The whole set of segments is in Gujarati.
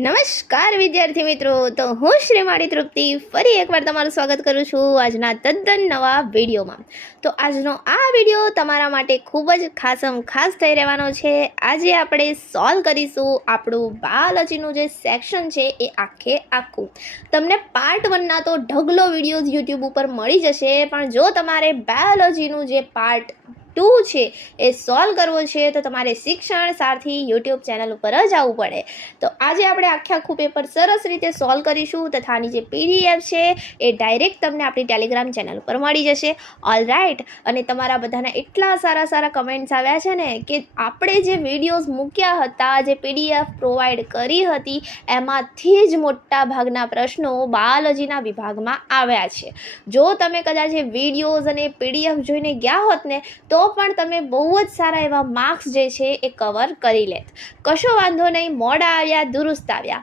નમસ્કાર વિદ્યાર્થી મિત્રો, તો હું શ્રીમાળી તૃપ્તિ ફરી એકવાર તમારું સ્વાગત કરું છું આજના તદ્દન નવા વિડીયોમાં। તો આજનો આ વિડીયો તમારા માટે ખૂબ જ ખાસ થઈ રહેવાનો છે। આજે આપણે સોલ્વ કરીશું આપણું બાયોલોજીનું જે સેક્શન છે એ આખું। તમને પાર્ટ 1ના તો ઢગલો વિડીયોઝ યુટ્યુબ ઉપર મળી જશે, પણ જો તમારે બાયોલોજીનું જે પાર્ટ 2 છે એ સોલ્વ કરવો છે તો તમારે શિક્ષણ સારથી યુટ્યુબ ચેનલ ઉપર જ આવવું પડે। તો આજે આપણે આખું પેપર સરસ રીતે સોલ્વ કરીશું તથા આની જે પીડીએફ છે એ ડાયરેક્ટ તમને આપણી ટેલિગ્રામ ચેનલ ઉપર મળી જશે। ઓલ રાઈટ, અને તમારા બધાના એટલા સારા કમેન્ટ્સ આવ્યા છે ને કે આપણે જે વિડીયોઝ મૂક્યા હતા, જે પીડીએફ પ્રોવાઈડ કરી હતી, એમાંથી જ મોટા ભાગના પ્રશ્નો બાયોલોજીના વિભાગમાં આવ્યા છે। જો તમે કદાચ એ વિડીયોઝ અને પીડીએફ જોઈને ગયા હોત ને તો પણ તમે બહુ જ સારા એવા માર્ક્સ જે છે એ કવર કરી લેત। કશો વાંધો નહીં, મોડા આવ્યા દુરુસ્ત આવ્યા।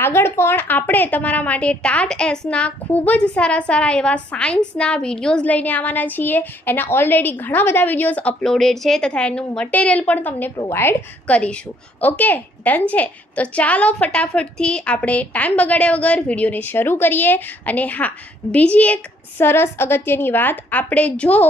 આગળ પણ આપણે તમારા માટે ટાટ એસના ખૂબ જ સારા એવા સાયન્સના વિડીયોઝ લઈને આવવાના છીએ। એના ઓલરેડી ઘણા બધા વિડીયોઝ અપલોડેડ છે તથા એનું મટીરિયલ પણ તમને પ્રોવાઈડ કરીશું। ઓકે, ડન છે? તો ચાલો ફટાફટથી આપણે ટાઈમ બગાડ્યા વગર વિડીયોને શરૂ કરીએ। અને હા, બીજી એક સરસ અગત્યની વાત, આપણે જો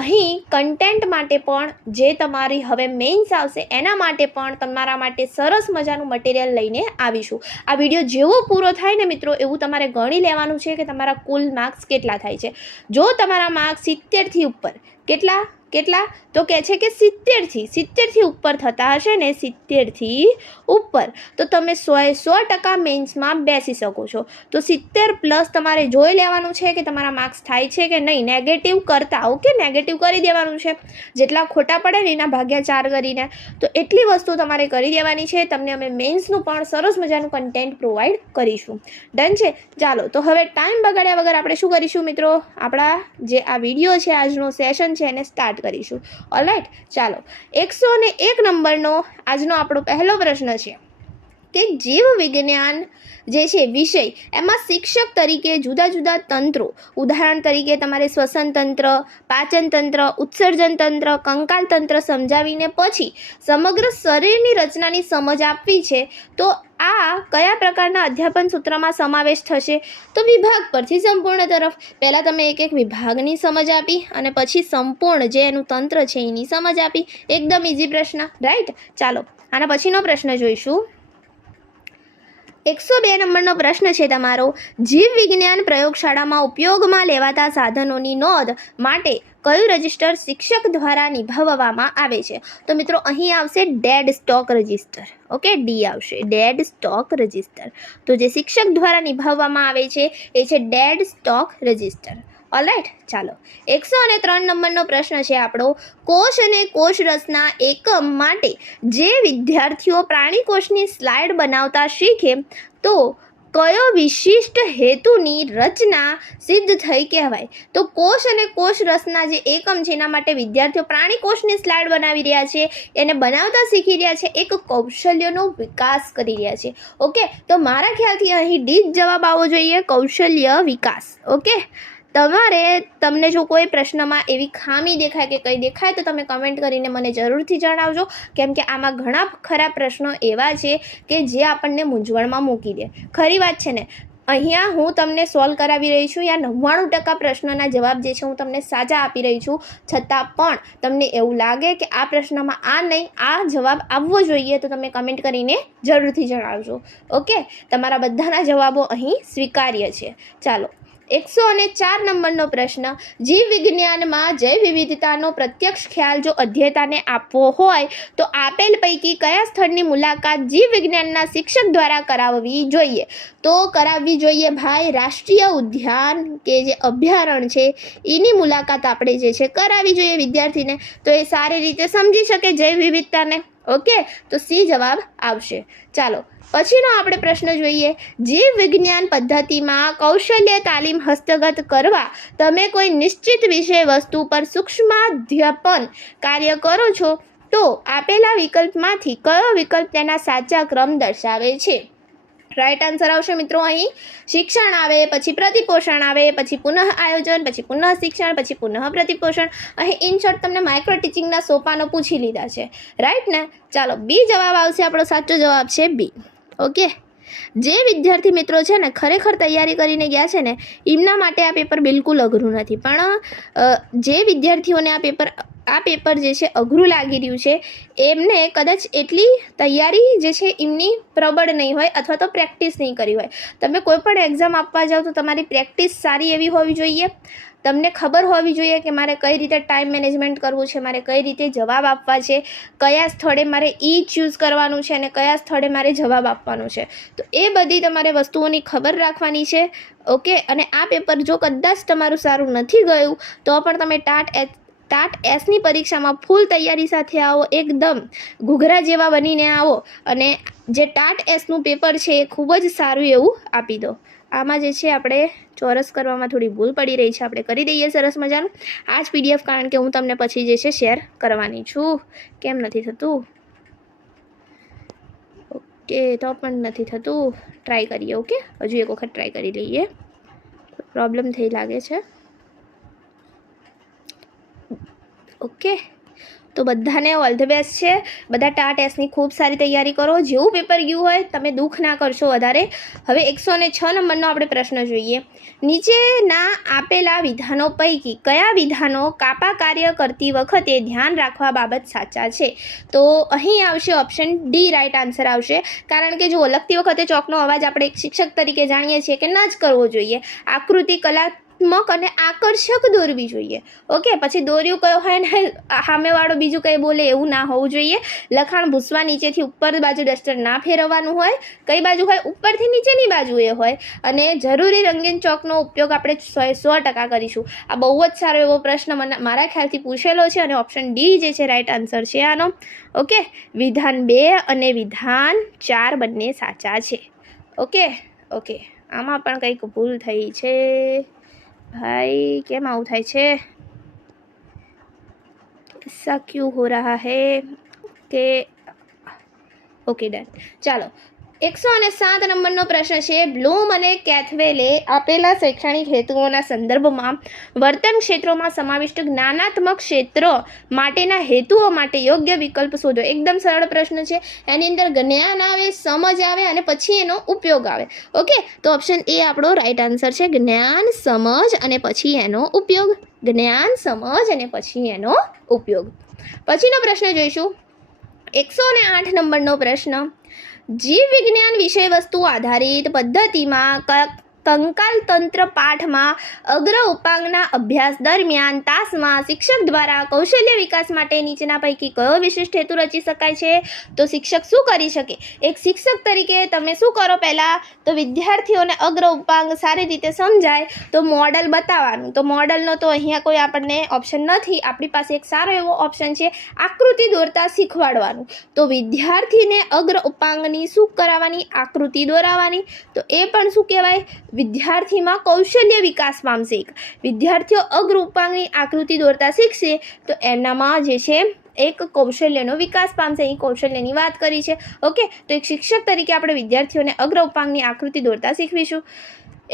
અહીં કન્ટેન્ટ માટે પણ જે તમારી હવે મેઇન્સ આવશે એના માટે પણ તમારા માટે સરસ મજાનું મટીરિયલ લઈને આવીશું। આ વિડીયો જેવો પૂરો થાય ને મિત્રો, એવું તમારે ગણી લેવાનું છે કે તમારા કુલ માર્ક્સ કેટલા થાય છે। જો તમારા માર્ક્સ 70થી ઉપર, કેટલા તો કહે છે કે 70થી ઉપર થતા હશે ને, 70થી ઉપર, તો તમે 100% મેઇન્સમાં બેસી શકો છો। તો 70+ તમારે જોઈ લેવાનું છે કે તમારા માર્ક્સ થાય છે કે નહીં। નેગેટિવ કરતા, ઓકે, નેગેટિવ કરી દેવાનું છે। જેટલા ખોટા પડે ને એના ભાગ્યા 4 કરીને, તો એટલી વસ્તુ તમારે કરી દેવાની છે। તમને અમે મેઇન્સનું પણ સરસ મજાનું કન્ટેન્ટ પ્રોવાઈડ કરીશું। ડન છે? ચાલો, તો હવે ટાઈમ બગાડ્યા વગર આપણે શું કરીશું મિત્રો, આપણા જે આ વિડીયો છે, આજનો સેશન છે, એને સ્ટાર્ટ કરીશું। ઓલરાઈટ, ચાલો, 101 નંબરનો આજનો આપણો પહેલો પ્રશ્ન છે કે જીવ વિજ્ઞાન જે છે વિષય, એમાં શિક્ષક તરીકે જુદા તંત્રો, ઉદાહરણ તરીકે તમારે શ્વસન તંત્ર, પાચન તંત્ર, ઉત્સર્જન તંત્ર, કંકાલ તંત્ર સમજાવીને પછી સમગ્ર શરીરની રચનાની સમજ આપવી છે। તો આ કયા પ્રકારના અધ્યાપન સૂત્રમાં સમાવેશ થશે? તો વિભાગ પરથી સંપૂર્ણ તરફ। પહેલાં તમે એક વિભાગની સમજ આપી અને પછી સંપૂર્ણ જે એનું તંત્ર છે એની સમજ આપી। એકદમ ઇઝી પ્રશ્ન, રાઈટ? ચાલો, આના પછીનો પ્રશ્ન જોઈશું। 102 નંબરનો પ્રશ્ન છે તમારો, જીવ વિજ્ઞાન પ્રયોગશાળામાં ઉપયોગમાં લેવાતા સાધનોની નોંધ માટે કયું રજિસ્ટર શિક્ષક દ્વારા નિભાવવામાં આવે છે? તો મિત્રો અહીં આવશે dead stock register. Okay, D આવશે, ડેડ સ્ટોક રજિસ્ટર। તો જે શિક્ષક દ્વારા નિભાવવામાં આવે છે એ છે ડેડ સ્ટોક રજિસ્ટર। ઓલરાઈટ, ચાલો, 103 નંબરનો પ્રશ્ન છે આપણો, કોષ અને કોષ રસના એકમ માટે જે વિદ્યાર્થીઓ પ્રાણીકોષની સ્લાઇડ બનાવતા શીખે તો કયો વિશિષ્ટ હેતુની રચના સિદ્ધ થઈ કહેવાય? તો કોષ અને કોષ રસના જે એકમ છે એના માટે વિદ્યાર્થીઓ પ્રાણીકોષની સ્લાઇડ બનાવી રહ્યા છે, એને બનાવતા શીખી રહ્યા છે, એક કૌશલ્યનો વિકાસ કરી રહ્યા છે। ઓકે, તો મારા ખ્યાલથી અહીં ડી જવાબ આવવો જોઈએ, કૌશલ્ય વિકાસ। ઓકે, તમને જો કોઈ પ્રશ્નમાં એવી ખામી દેખાય કે કંઈ દેખાય તો તમે કમેન્ટ કરીને મને જરૂરથી જણાવજો, કેમ કે આમાં ઘણા ખરા પ્રશ્નો એવા છે કે જે આપણને મૂંઝવણમાં મૂકી દે। ખરી વાત છે ને? અહીંયા હું તમને સોલ્વ કરાવી રહી છું, યા 99% પ્રશ્નોના જવાબ જે છે હું તમને સાચા આપી રહી છું, છતાં પણ તમને એવું લાગે કે આ પ્રશ્નમાં આ નહીં, આ જવાબ આવવો જોઈએ, તો તમે કમેન્ટ કરીને જરૂરથી જણાવજો। ઓકે, તમારા બધાના જવાબો અહીં સ્વીકાર્ય છે। ચાલો, 104 નંબરનો પ્રશ્ન, જીવ વિજ્ઞાનમાં જૈવ વિવિધતાનો પ્રત્યક્ષ ખ્યાલ જો અધ્યેતાને આપવો હોય તો આપેલ પૈકી કયા સ્થળની મુલાકાત જીવ વિજ્ઞાનના શિક્ષક દ્વારા કરાવવી જોઈએ? તો કરાવવી જોઈએ ભાઈ રાષ્ટ્રીય ઉદ્યાન કે જે અભયારણ્ય છે એની મુલાકાત આપણે જે છે કરાવવી જોઈએ વિદ્યાર્થીને, તો એ સારી રીતે સમજી શકે જૈવ વિવિધતાને। ઓકે, તો સી જવાબ આવશે। ચાલો, પછીનો આપણે પ્રશ્ન જોઈએ, જીવ વિજ્ઞાન પદ્ધતિમાં કૌશલ્ય તાલીમ હસ્તગત કરવા તમે કોઈ નિશ્ચિત વિષય વસ્તુ પર સૂક્ષ્માધ્યાપન કાર્ય કરો છો તો આપેલા વિકલ્પમાંથી કયો વિકલ્પ તેના સાચા ક્રમ દર્શાવે છે? રાઈટ આન્સર આવશે મિત્રો અહીં શિક્ષણ આવે, પછી પ્રતિપોષણ આવે, પછી પુનઃ આયોજન, પછી પુનઃ શિક્ષણ, પછી પુનઃ પ્રતિપોષણ। અહીં ઇન શોર્ટ તમને માઇક્રો ટીચિંગના સોપાનો પૂછી લીધા છે, રાઈટ ને? ચાલો, બી જવાબ આવશે, આપણો સાચો જવાબ છે બી। ઓકે, જે વિદ્યાર્થી મિત્રો છે ને ખરેખર તૈયારી કરીને ગયા છે ને એમના માટે આ પેપર બિલકુલ અઘરું નથી, પણ જે વિદ્યાર્થીઓને આ પેપર જે છે અઘરું લાગી રહ્યું છે એમને કદાચ એટલી તૈયારી જે છે એમની પ્રબળ નહીં હોય અથવા તો પ્રેક્ટિસ નહીં કરી હોય. તમે કોઈ પણ એક્ઝામ આપવા જાઓ તો તમારી પ્રેક્ટિસ સારી એવી હોવી જોઈએ. તમને ખબર હોવી જોઈએ કે મારે કઈ રીતે ટાઈમ મેનેજમેન્ટ કરવું છે, મારે કઈ રીતે જવાબ આપવા છે, કયા સ્થળે મારે ચૂઝ કરવાનું છે અને કયા સ્થળે મારે જવાબ આપવાનો છે. તો એ બધી તમારે વસ્તુઓની ખબર રાખવાની છે. ઓકે, અને આ પેપર જો કદાચ તમારું સારું નથી ગયું તો પણ તમે ટાટ એસની પરીક્ષામાં ફૂલ તૈયારી સાથે આવો, એકદમ ઘૂઘરા જેવા બનીને આવો અને જે ટાટ એસનું પેપર છે એ ખૂબ જ સારું એવું આપી દો. આમાં જે છે આપણે ચોરસ કરવામાં થોડી ભૂલ પડી રહી છે, આપણે કરી દઈએ સરસ મજાનું આ જ PDF, કારણ કે હું તમને પછી જે છે શેર કરવાની છું. કેમ નથી થતું? ઓકે, તો પણ નથી થતું. ટ્રાય કરીએ. ઓકે, હજુ એક વખત ટ્રાય કરી લઈએ. પ્રોબ્લેમ થઈ લાગે છે. ઓકે, તો બધાને ઓલ ધ બેસ્ટ છે. બધા ટાટ એસની ખૂબ સારી તૈયારી કરો. જેવું પેપર ગયું હોય તમે દુઃખ ના કરશો વધારે. હવે 106 નંબરનો આપણે પ્રશ્ન જોઈએ. નીચેના આપેલા વિધાનો પૈકી કયા વિધાનો કાપા કાર્ય કરતી વખતે ધ્યાન રાખવા બાબત સાચા છે? તો અહીં આવશે ઓપ્શન ડી, રાઈટ આન્સર આવશે. કારણ કે જો લખતી વખતે ચોકનો અવાજ આપણે એક શિક્ષક તરીકે જાણીએ છીએ કે ન જ કરવો જોઈએ. આકૃતિ કલાત્મક અને આકર્ષક દોરવી જોઈએ. ઓકે, પછી દોર્યું કયો હોય ને સામેવાળો બીજું કંઈ બોલે એવું ના હોવું જોઈએ. લખાણ ભૂસવા નીચેથી ઉપર બાજુ ડસ્ટર ના ફેરવવાનું હોય. કઈ બાજુ હોય? ઉપરથી નીચેની બાજુએ હોય. અને જરૂરી રંગીન ચોકનો ઉપયોગ આપણે 100% કરીશું. આ બહુ જ સારો એવો પ્રશ્ન મારા ખ્યાલથી પૂછેલો છે અને ઓપ્શન ડી જે છે રાઈટ આન્સર છે આનો. ઓકે, વિધાન 2 અને વિધાન 4 બંને સાચા છે. ઓકે, આમાં પણ કંઈક ભૂલ થઈ છે ભાઈ. કેમ આવું થાય છે? ऐसा क्यों हो रहा है કે ઓકે ડન. ચાલો, 107 નંબરનો પ્રશ્ન છે. બ્લૂમ અને કેથવેલે આપેલા શૈક્ષણિક હેતુઓના સંદર્ભમાં વર્તન ક્ષેત્રોમાં સમાવિષ્ટ જ્ઞાનાત્મક ક્ષેત્રો માટેના હેતુઓ માટે યોગ્ય વિકલ્પ શોધો. એકદમ સરળ પ્રશ્ન છે. એની અંદર જ્ઞાન આવે, સમજ આવે અને પછી એનો ઉપયોગ આવે. ઓકે, તો ઓપ્શન એ આપણો રાઈટ આન્સર છે. જ્ઞાન, સમજ અને પછી એનો ઉપયોગ. જ્ઞાન, સમજ અને પછી એનો ઉપયોગ. પછીનો પ્રશ્ન જોઈશું. 108 નંબરનો પ્રશ્ન. જીવ વિજ્ઞાન વિષય વસ્તુ આધારિત પદ્ધતિમાં કંકાલ તંત્ર પાઠમાં અગ્ર ઉપાંગના અભ્યાસ દરમિયાન તાસમાં શિક્ષક દ્વારા કૌશલ્ય વિકાસ માટે નીચેના પૈકી કયો વિશિષ્ટ હેતુ રચી શકાય છે? તો શિક્ષક શું કરી શકે? એક શિક્ષક તરીકે તમે શું કરો? પહેલાં તો વિદ્યાર્થીઓને અગ્ર ઉપાંગ સારી રીતે સમજાય તો મોડલ બતાવવાનું. તો મોડલનો તો અહીંયા કોઈ આપણને ઓપ્શન નથી. આપણી પાસે એક સારો એવો ઓપ્શન છે, આકૃતિ દોરતા શીખવાડવાનું. તો વિદ્યાર્થીને અગ્ર ઉપાંગની શું કરાવવાની? આકૃતિ દોરાવવાની. તો એ પણ શું કહેવાય? વિદ્યાર્થીમાં કૌશલ્ય વિકાસ પામશે. વિદ્યાર્થીઓ અગ્ર ઉપાંગની આકૃતિ દોરતા શીખશે તો એમનામાં જે છે એક કૌશલ્યનો વિકાસ પામશે. અહીં કૌશલ્યની વાત કરી છે. ઓકે, તો એક શિક્ષક તરીકે આપણે વિદ્યાર્થીઓને અગ્ર ઉપાંગની આકૃતિ દોરતા શીખવીશું.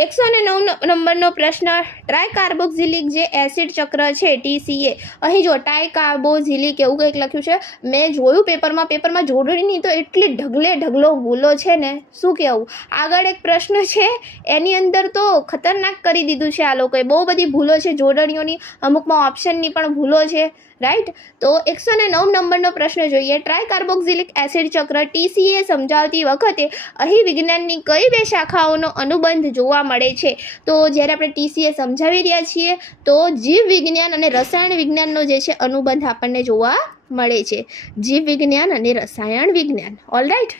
109 નંબરનો પ્રશ્ન. ટ્રાયકાર્બોક્સિલિક જે એસિડ ચક્ર છે TCA, અહીં જો ટ્રાયકાર્બોક્સિલિક એવું કંઈક લખ્યું છે. મેં જોયું પેપરમાં જોડણીની તો એટલી ઢગલો ભૂલો છે ને શું કહેવું. આગળ એક પ્રશ્ન છે એની અંદર તો ખતરનાક કરી દીધું છે આ લોકોએ. બહુ બધી ભૂલો છે જોડણીઓની, અમુકમાં ઓપ્શનની પણ ભૂલો છે. રાઈટ, તો 109 નંબરનો પ્રશ્ન જોઈએ. ટ્રાયકાર્બોક્સિલિક એસિડ ચક્ર TCA સમજાવતી વખતે અહીં વિજ્ઞાનની કઈ બે શાખાઓનો અનુબંધ જોવા મળે છે? તો જ્યારે આપણે TCA સમજાવી રહ્યા છીએ તો જીવ વિજ્ઞાન અને રસાયણ વિજ્ઞાનનો જે છે અનુબંધ આપણને જોવા મળે છે. જીવ વિજ્ઞાન અને રસાયણ વિજ્ઞાન. ઓલ રાઈટ,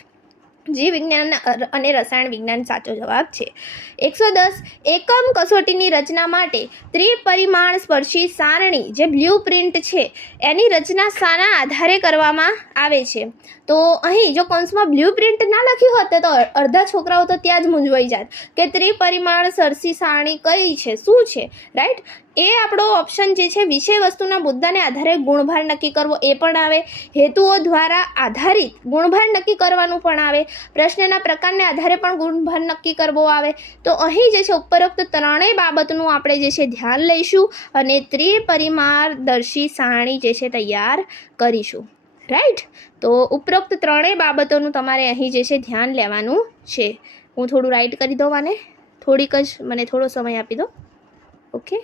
જીવ વિજ્ઞાન અને રસાયણ વિજ્ઞાન સાચો જવાબ છે. 110. એકમ કસોટીની રચના માટે ત્રિપરિમાણ સ્પર્શી સારણી જે બ્લુ પ્રિન્ટ છે એની રચના શાના આધારે કરવામાં આવે છે? તો અહીં જો કૌંસમાં બ્લુ પ્રિન્ટ ના લખ્યું હોત તો અડધા છોકરાઓ તો ત્યાં જ મૂંઝવાઈ જાત કે ત્રિપરિમાણ સ્પર્શી સારણી કઈ છે, શું છે. રાઈટ, એ આપણો ઓપ્શન જે છે વિષય વસ્તુના મુદ્દાને આધારે ગુણભાર નક્કી કરવો એ પણ આવે. હેતુઓ દ્વારા આધારિત ગુણભાર નક્કી કરવાનું પણ આવે. પ્રશ્નના પ્રકારને આધારે પણ ગુણભાર નક્કી કરવો આવે. તો અહીં જે છે ઉપરોક્ત ત્રણેય બાબતનું આપણે જે છે ધ્યાન લઈશું અને ત્રિપરિમાણદર્શી સારણી જે છે તૈયાર કરીશું. રાઈટ. તો ઉપરોક્ત ત્રણેય બાબતોનું તમારે અહીં જે છે ધ્યાન લેવાનું છે. હું થોડું રાઈટ કરી દઉં આને, થોડીક જ મને થોડો સમય આપી દો. ઓકે,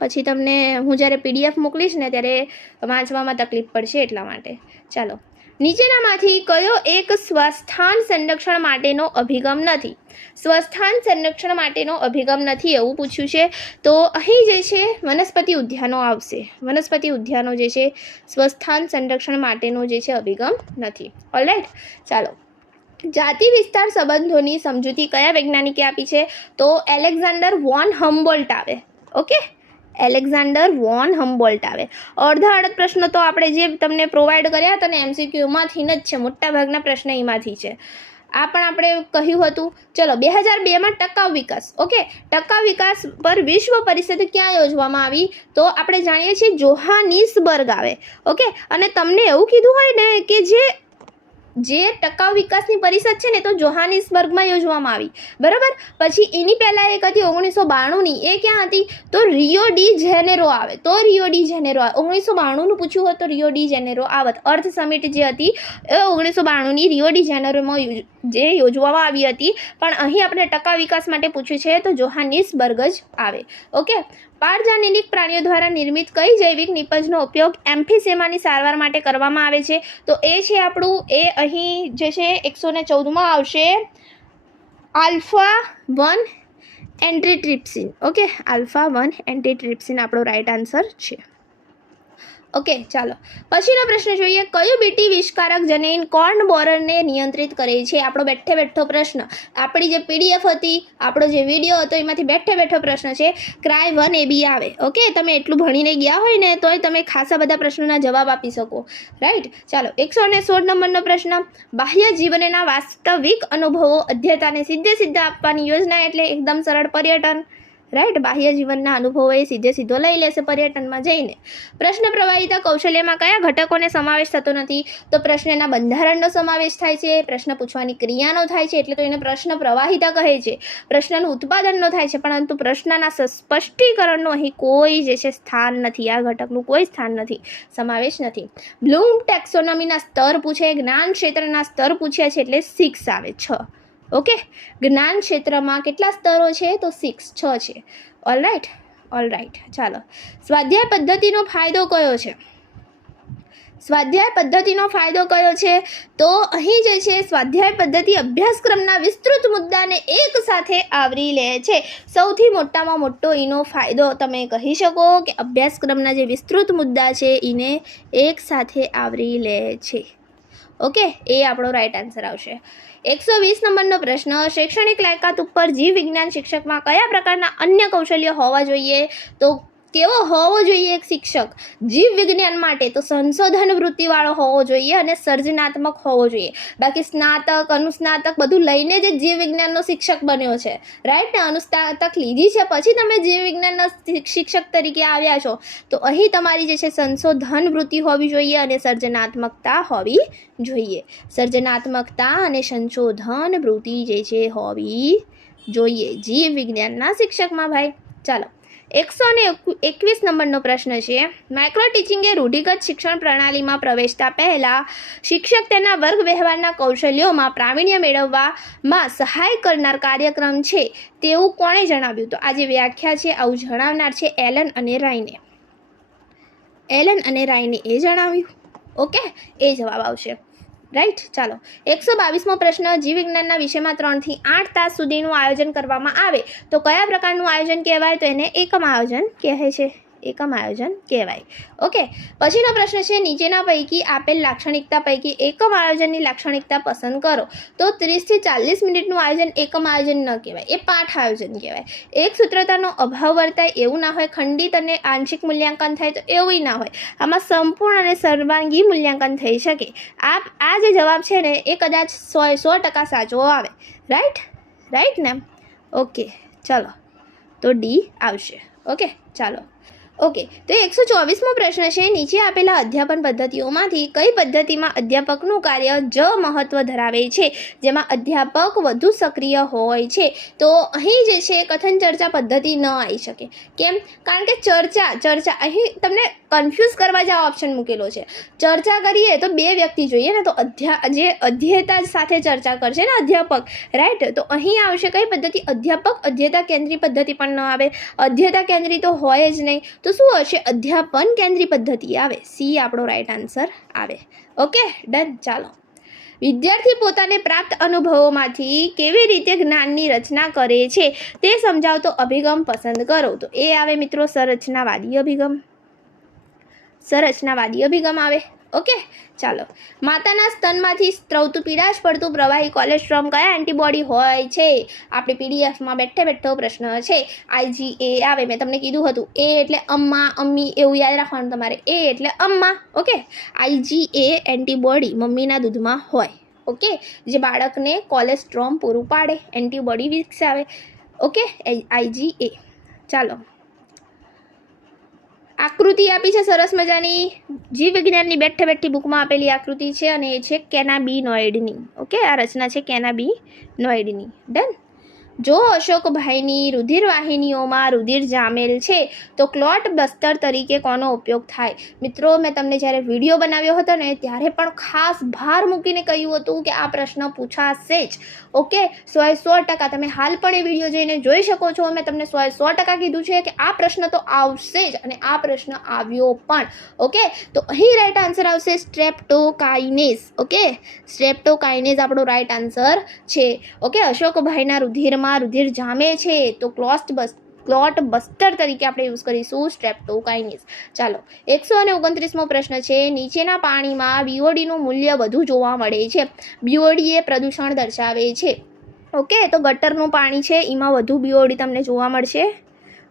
પછી તમને હું જ્યારે PDF મોકલીશ ને ત્યારે વાંચવામાં તકલીફ પડશે એટલા માટે. ચાલો, નીચેનામાંથી કયો એક સ્વસ્થાન સંરક્ષણ માટેનો અભિગમ નથી? સ્વસ્થાન સંરક્ષણ માટેનો અભિગમ નથી એવું પૂછ્યું છે. તો અહીં જે છે વનસ્પતિ ઉદ્યાનો આવશે. વનસ્પતિ ઉદ્યાનો જે છે સ્વસ્થાન સંરક્ષણ માટેનો જે છે અભિગમ નથી. ઓલરાઈટ. ચાલો, જાતિ વિસ્તાર સંબંધોની સમજૂતી કયા વૈજ્ઞાનિકે આપી છે? તો એલેક્ઝાન્ડર વોન હમ્બોલ્ટ આવે. ઓકે, એલેક્ઝાન્ડર વોન હમ્બોલ્ટ આવે. અડધા અડધ પ્રશ્નો તો આપણે જે તમને પ્રોવાઈડ કર્યા હતા ને MCQમાંથી જ છે, મોટાભાગના પ્રશ્ન એમાંથી છે. આ પણ આપણે કહ્યું હતું. ચલો, 2002માં ટકાઉ વિકાસ. ઓકે, ટકાઉ વિકાસ પર વિશ્વ પરિષદ ક્યાં યોજવામાં આવી? તો આપણે જાણીએ છીએ જોહાનિસબર્ગ આવે. ઓકે, અને તમને એવું કીધું હોય ને કે જે ટકાઉ વિકાસની પરિષદ છે ને તો જોહાનિસબર્ગમાં યોજવામાં આવી, બરાબર. પછી એની પહેલાં એક હતી 1992ની, એ ક્યાં હતી? તો રિયો ડી જેનેરો આવે. તો રિયો ડી જેનેરો આવે. 1992નું પૂછ્યું હોત તો રિયો ડી જેનેરો આવત. અર્થ સમિટ જે હતી એ 1992ની રિયો ડી જેનેરોમાં જે યોજવામાં આવી હતી. પણ અહીં આપણે ટકાઉ વિકાસ માટે પૂછ્યું છે તો જોહાનિસબર્ગ જ આવે. ઓકે, પારજાનિક પ્રાણીઓ દ્વારા નિર્મિત કઈ જૈવિક નિપજનો ઉપયોગ એમ્ફીસેમાની સારવાર માટે કરવામાં આવે છે? તો એ છે આપણું, એ અહીં જે છે 114માં આવશે α1 એન્ટીટ્રિપ્સિન. ઓકે, α1 એન્ટીટ્રિપ્સિન આપણો રાઈટ આન્સર છે. ઓકે, ચાલો પછીનો પ્રશ્ન જોઈએ. કયું બીટી વિષકારક જનીન કોર્ન બોરરને નિયંત્રિત કરે છે? આપણો બેઠે બેઠો પ્રશ્ન. આપણી જે PDF હતી, આપણો જે વિડીયો હતો એમાંથી બેઠે બેઠો પ્રશ્ન છે. Cry1AB આવે. ઓકે, તમે એટલું ભણીને ગયા હોય ને તોય તમે ખાસા બધા પ્રશ્નોના જવાબ આપી શકો. રાઈટ. ચાલો, 116 નંબરનો પ્રશ્ન. બાહ્ય જીવનના વાસ્તવિક અનુભવો અધ્યતાને સીધા આપવાની યોજના એટલે એકદમ સરળ પર્યટન. રાઈટ, બાહ્ય જીવનના અનુભવો એ સીધો લઈ લેશે પર્યટનમાં જઈને. પ્રશ્ન પ્રવાહિતા કૌશલ્યમાં કયા ઘટકોને સમાવેશ થતો નથી? તો પ્રશ્નના બંધારણનો સમાવેશ થાય છે, પ્રશ્ન પૂછવાની ક્રિયાનો થાય છે એટલે તો એને પ્રશ્ન પ્રવાહિતા કહે છે. પ્રશ્નનું ઉત્પાદનનો થાય છે, પરંતુ પ્રશ્નના સ્પષ્ટીકરણનું અહીં કોઈ જે છે સ્થાન નથી. આ ઘટકનું કોઈ સ્થાન નથી, સમાવેશ નથી. બ્લૂમ ટેક્સોનોમીના સ્તર પૂછે, જ્ઞાન ક્ષેત્રના સ્તર પૂછ્યા છે એટલે 6 આવે. 6. ઓકે, જ્ઞાન ક્ષેત્રમાં કેટલા સ્તરો છે? તો 6 છે. ઓલરાઈટ. ચાલો, સ્વાધ્યાય પદ્ધતિનો ફાયદો કયો છે? સ્વાધ્યાય પદ્ધતિનો ફાયદો કયો છે? તો અહીં જે છે સ્વાધ્યાય પદ્ધતિ અભ્યાસક્રમના વિસ્તૃત મુદ્દાને એક સાથે આવરી લે છે. સૌથી મોટામાં મોટો એનો ફાયદો તમે કહી શકો કે અભ્યાસક્રમના જે વિસ્તૃત મુદ્દા છે એને એક સાથે આવરી લે છે. ઓકે, એ આપણો રાઈટ આન્સર આવશે. 120 નંબરનો પ્રશ્ન. શૈક્ષણિક લાયકાત ઉપર જીવ વિજ્ઞાન શિક્ષકમાં કયા પ્રકારના અન્ય કૌશલ્ય હોવા જોઈએ? તો કેવો હોવો જોઈએ એક શિક્ષક જીવ વિજ્ઞાન માટે? તો સંશોધન વૃત્તિવાળો હોવો જોઈએ અને સર્જનાત્મક હોવો જોઈએ. બાકી સ્નાતક અનુસ્નાતક બધું લઈને જ જીવ વિજ્ઞાનનો શિક્ષક બન્યો છે. રાઈટ ને, અનુસ્નાતક લીધી છે પછી તમે જીવ વિજ્ઞાનના શિક્ષક તરીકે આવ્યા છો. તો અહીં તમારી જે છે સંશોધન વૃત્તિ હોવી જોઈએ અને સર્જનાત્મકતા હોવી જોઈએ. સર્જનાત્મકતા અને સંશોધન વૃત્તિ જે છે હોવી જોઈએ જીવ વિજ્ઞાનના શિક્ષકમાં ભાઈ. ચાલો, 121 નંબરનો પ્રશ્ન છે. માઇક્રો ટીચિંગ એ રૂઢિગત શિક્ષણ પ્રણાલીમાં પ્રવેશતા પહેલાં શિક્ષક તેના વર્ગ વ્યવહારના કૌશલ્યોમાં પ્રાવીણ્ય મેળવવામાં સહાય કરનાર કાર્યક્રમ છે તેવું કોણે જણાવ્યું? તો આ જે વ્યાખ્યા છે આવું જણાવનાર છે એલન અને રાયને એ જણાવ્યું. ઓકે, એ જવાબ આવશે. રાઈટ. ચાલો, 122મો પ્રશ્ન. જીવ વિજ્ઞાનના વિષયમાં 3 થી 8 તાસ સુધીનું આયોજન કરવામાં આવે તો કયા પ્રકારનું આયોજન કહેવાય? તો એને એકમ આયોજન કહે છે. એકમ આયોજન કહેવાય. ઓકે, પછીનો પ્રશ્ન છે. નીચેના પૈકી આપેલ લાક્ષણિકતા પૈકી એકમ આયોજનની લાક્ષણિકતા પસંદ કરો. તો 30 થી 40 મિનિટનું આયોજન એકમ આયોજન ન કહેવાય, એ પાઠ આયોજન કહેવાય. એક સૂત્રતાનો અભાવ વર્તાય એવું ના હોય, ખંડિત અને આંશિક મૂલ્યાંકન થાય તો એવું ના હોય. આમાં સંપૂર્ણ અને સર્વાંગી મૂલ્યાંકન થઈ શકે. આ જે જવાબ છે ને એ કદાચ 100% સાચો આવે. રાઈટ ને? ઓકે, ચાલો, તો ડી આવશે. ઓકે, ચાલો, ઓકે, તો 124મો પ્રશ્ન છે, નીચે આપેલા અધ્યાપન પદ્ધતિઓમાંથી કઈ પદ્ધતિમાં અધ્યાપકનું કાર્ય મહત્વ ધરાવે છે, જેમાં અધ્યાપક વધુ સક્રિય હોય છે? તો અહીં જે છે કથન ચર્ચા પદ્ધતિ ન આવી શકે. કેમ? કારણ કે ચર્ચા અહીં તમને કન્ફ્યુઝ કરવા જ આ ઓપ્શન મૂકેલો છે. ચર્ચા કરીએ તો બે વ્યક્તિ જોઈએ ને, તો જે અધ્યેતા સાથે ચર્ચા કરશે ને અધ્યાપક, રાઈટ? તો અહીં આવશે કઈ પદ્ધતિ? અધ્યાપક. અધ્યેતા કેન્દ્રી પદ્ધતિ પણ ન આવે, અધ્યેતા કેન્દ્રી તો હોય જ નહીં, તો શું હશે? અધ્યાપન કેન્દ્રી પદ્ધતિ આવે. સી આપણો રાઈટ આન્સર આવે. Okay, done. ચાલો, વિદ્યાર્થી પોતાને પ્રાપ્ત અનુભવોમાંથી કેવી રીતે જ્ઞાનની રચના કરે છે તે સમજાવતો અભિગમ પસંદ કરો. તો એ આવે મિત્રો સંરચનાવાદી અભિગમ. સંરચનાવાદી અભિગમ આવે. ઓકે, ચાલો. માતાના સ્તનમાંથી સ્ત્રવતું પીળાશ પડતું પ્રવાહી કોલેસ્ટ્રોમ કયા એન્ટીબોડી હોય છે? આપણે પીડીએફમાં બેઠો પ્રશ્ન છે. IgA આવે. મેં તમને કીધું હતું એ એટલે અમ્મા, અમ્મી એવું યાદ રાખવાનું તમારે. એ એટલે અમ્મા. ઓકે, IgA એન્ટીબોડી મમ્મીના દૂધમાં હોય. ઓકે, જે બાળકને કોલેસ્ટ્રોમ પૂરું પાડે, એન્ટીબોડી વિકસાવે. Okay, IgA. ચાલો, આકૃતિ આપી છે સરસ મજાની, જીવ વિજ્ઞાનની બેઠી બુકમાં આપેલી આકૃતિ છે અને એ છે કેનાબિનોઇડની. ઓકે, આ રચના છે કેનાબિનોઇડની. ડન. જો અશોકભાઈની રુધિર વાહિનીઓમાં રુધિર જામેલ છે તો ક્લોટ બસ્ટર તરીકે કોનો ઉપયોગ થાય? મિત્રો, મેં તમને જ્યારે વિડીયો બનાવ્યો હતો ને ત્યારે પણ ખાસ ભાર મૂકીને કહ્યું હતું કે આ પ્રશ્ન પૂછાશે જ. ઓકે, 100% તમે હાલ પણ એ વિડીયો જઈને જોઈ શકો છો. મેં તમને 100% કીધું છે કે આ પ્રશ્ન તો આવશે જ, અને આ પ્રશ્ન આવ્યો પણ. ઓકે, તો અહીં રાઈટ આન્સર આવશે સ્ટ્રેપ્ટોકાઇનેઝ. ઓકે, સ્ટ્રેપ્ટોકાઇનેઝ આપણો રાઈટ આન્સર છે. ઓકે, અશોકભાઈના રુધિરમાં રુધિર જામે છે તો ક્લોટ બસ્ટર તરીકે આપણે યુઝ કરીશું સ્ટ્રેપ્ટોકાઇનેઝ. ચાલો, 129મો પ્રશ્ન છે, નીચેના પાણીમાં બીઓડીનું મૂલ્ય વધુ જોવા મળે છે. બીઓડી એ પ્રદૂષણ દર્શાવે છે. ઓકે, તો ગટરનું પાણી છે એમાં વધુ બીઓડી તમને જોવા મળશે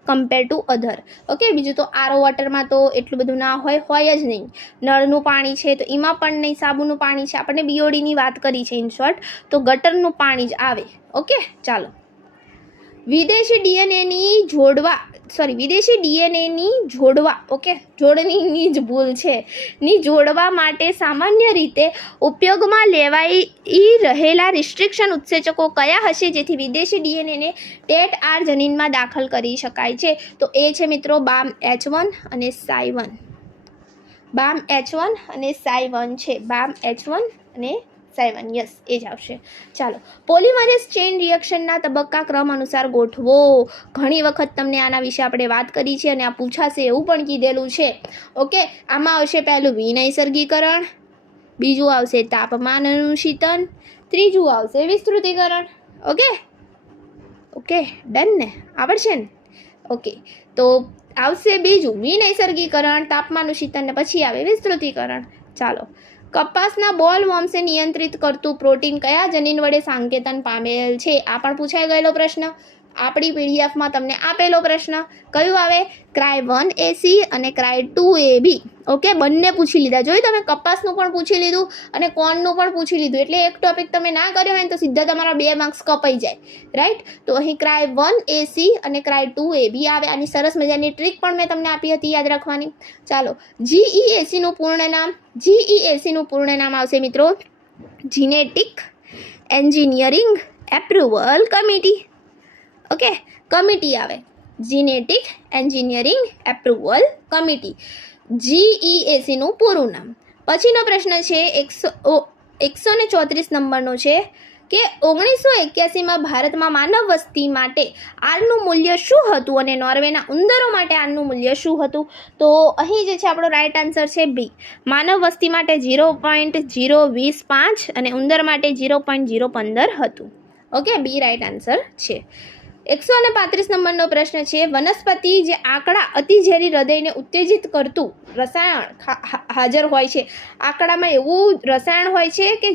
કમ્પેર ટુ અધર. ઓકે, બીજું તો આરો વોટરમાં તો એટલું બધું ના હોય જ નહીં. નળનું પાણી છે તો એમાં પણ નહીં, સાબુનું પાણી છે, આપણને બીઓડીની વાત કરી છે ઇન શોર્ટ, તો ગટરનું પાણી જ આવે. ઓકે, ચાલો. વિદેશી ડીએનએની જોડવા, ઓકે, જોડણીની જ ભૂલ છે, ની જોડવા માટે સામાન્ય રીતે ઉપયોગમાં લેવાઈ રહેલા રિસ્ટ્રિક્શન ઉત્સેચકો કયા હશે જેથી વિદેશી ડીએનએને TET-R જનીનમાં દાખલ કરી શકાય છે? તો એ છે મિત્રો BAM-H1 અને Cy1. BAM-H1 અને Cy1 છે. BAM-H1 અને Cy1, યસ, એ જ આવશે. ચાલો, પોલિમરેઝ ચેઇન રિએક્શનના તબક્કા ક્રમ અનુસાર ગોઠવો. ઘણી વખત તમને આના વિશે આપણે વાત કરી છે અને આ પૂછાશે એવું પણ કીધેલું છે. ઓકે, આમાં આવશે પહેલું વિનૈસર્ગીકરણ, બીજું આવશે તાપમાનનું શીતન, ત્રીજું આવશે વિસ્તૃતીકરણ. ઓકે, ડન ને? આવડશે ને? ઓકે, તો આવશે બીજું વિનૈસર્ગીકરણ, તાપમાનનું શીતન ને પછી આવે વિસ્તૃતીકરણ. ચાલો, કપાસના બોલ વોર્મ્સને નિયંત્રિત કરતું પ્રોટીન કયા જનીન વડે સાંકેતન પામેલ છે? આ પણ પૂછાઈ ગયેલો પ્રશ્ન, આપણી પીડીએફમાં તમને આપેલો પ્રશ્ન. કયું આવે? Cry1AC અને Cry2AB. ઓકે, બંને પૂછી લીધા. જોયું તમે, કપાસનું પણ પૂછી લીધું અને કોર્નનું પણ પૂછી લીધું. એટલે એક ટોપિક તમે ના કર્યો હોય ને તો સીધા તમારા 2 માર્ક્સ કપાઈ જાય, રાઈટ? તો અહીં Cry1AC અને Cry2AB આવે. આની સરસ મજાની ટ્રીક પણ મેં તમને આપી હતી, યાદ રાખવાની. ચાલો, GEACનું પૂર્ણ નામ આવશે મિત્રો genetic engineering approval committee. Okay, committee આવે, જીનેટિક એન્જિનિયરિંગ એપ્રુવલ કમિટી, GEACનું પૂરું નામ. પછીનો પ્રશ્ન છે 134 નંબરનો છે કે 1981માં ભારતમાં માનવ વસ્તી માટે આરનું મૂલ્ય શું હતું અને નોર્વેના ઉંદરો માટે આરનું મૂલ્ય શું હતું? તો અહીં જે છે આપણો રાઈટ આન્સર છે બી. માનવ વસ્તી માટે 0.025 અને ઉંદર માટે 0.015 હતું. ઓકે, બી રાઈટ આન્સર છે. 135 નંબરનો પ્રશ્ન છે, વનસ્પતિ જે આંકડા અતિઝેરી હૃદયને ઉત્તેજિત કરતું રસાયણ હાજર હોય છે. આંકડામાં એવું રસાયણ હોય છે કે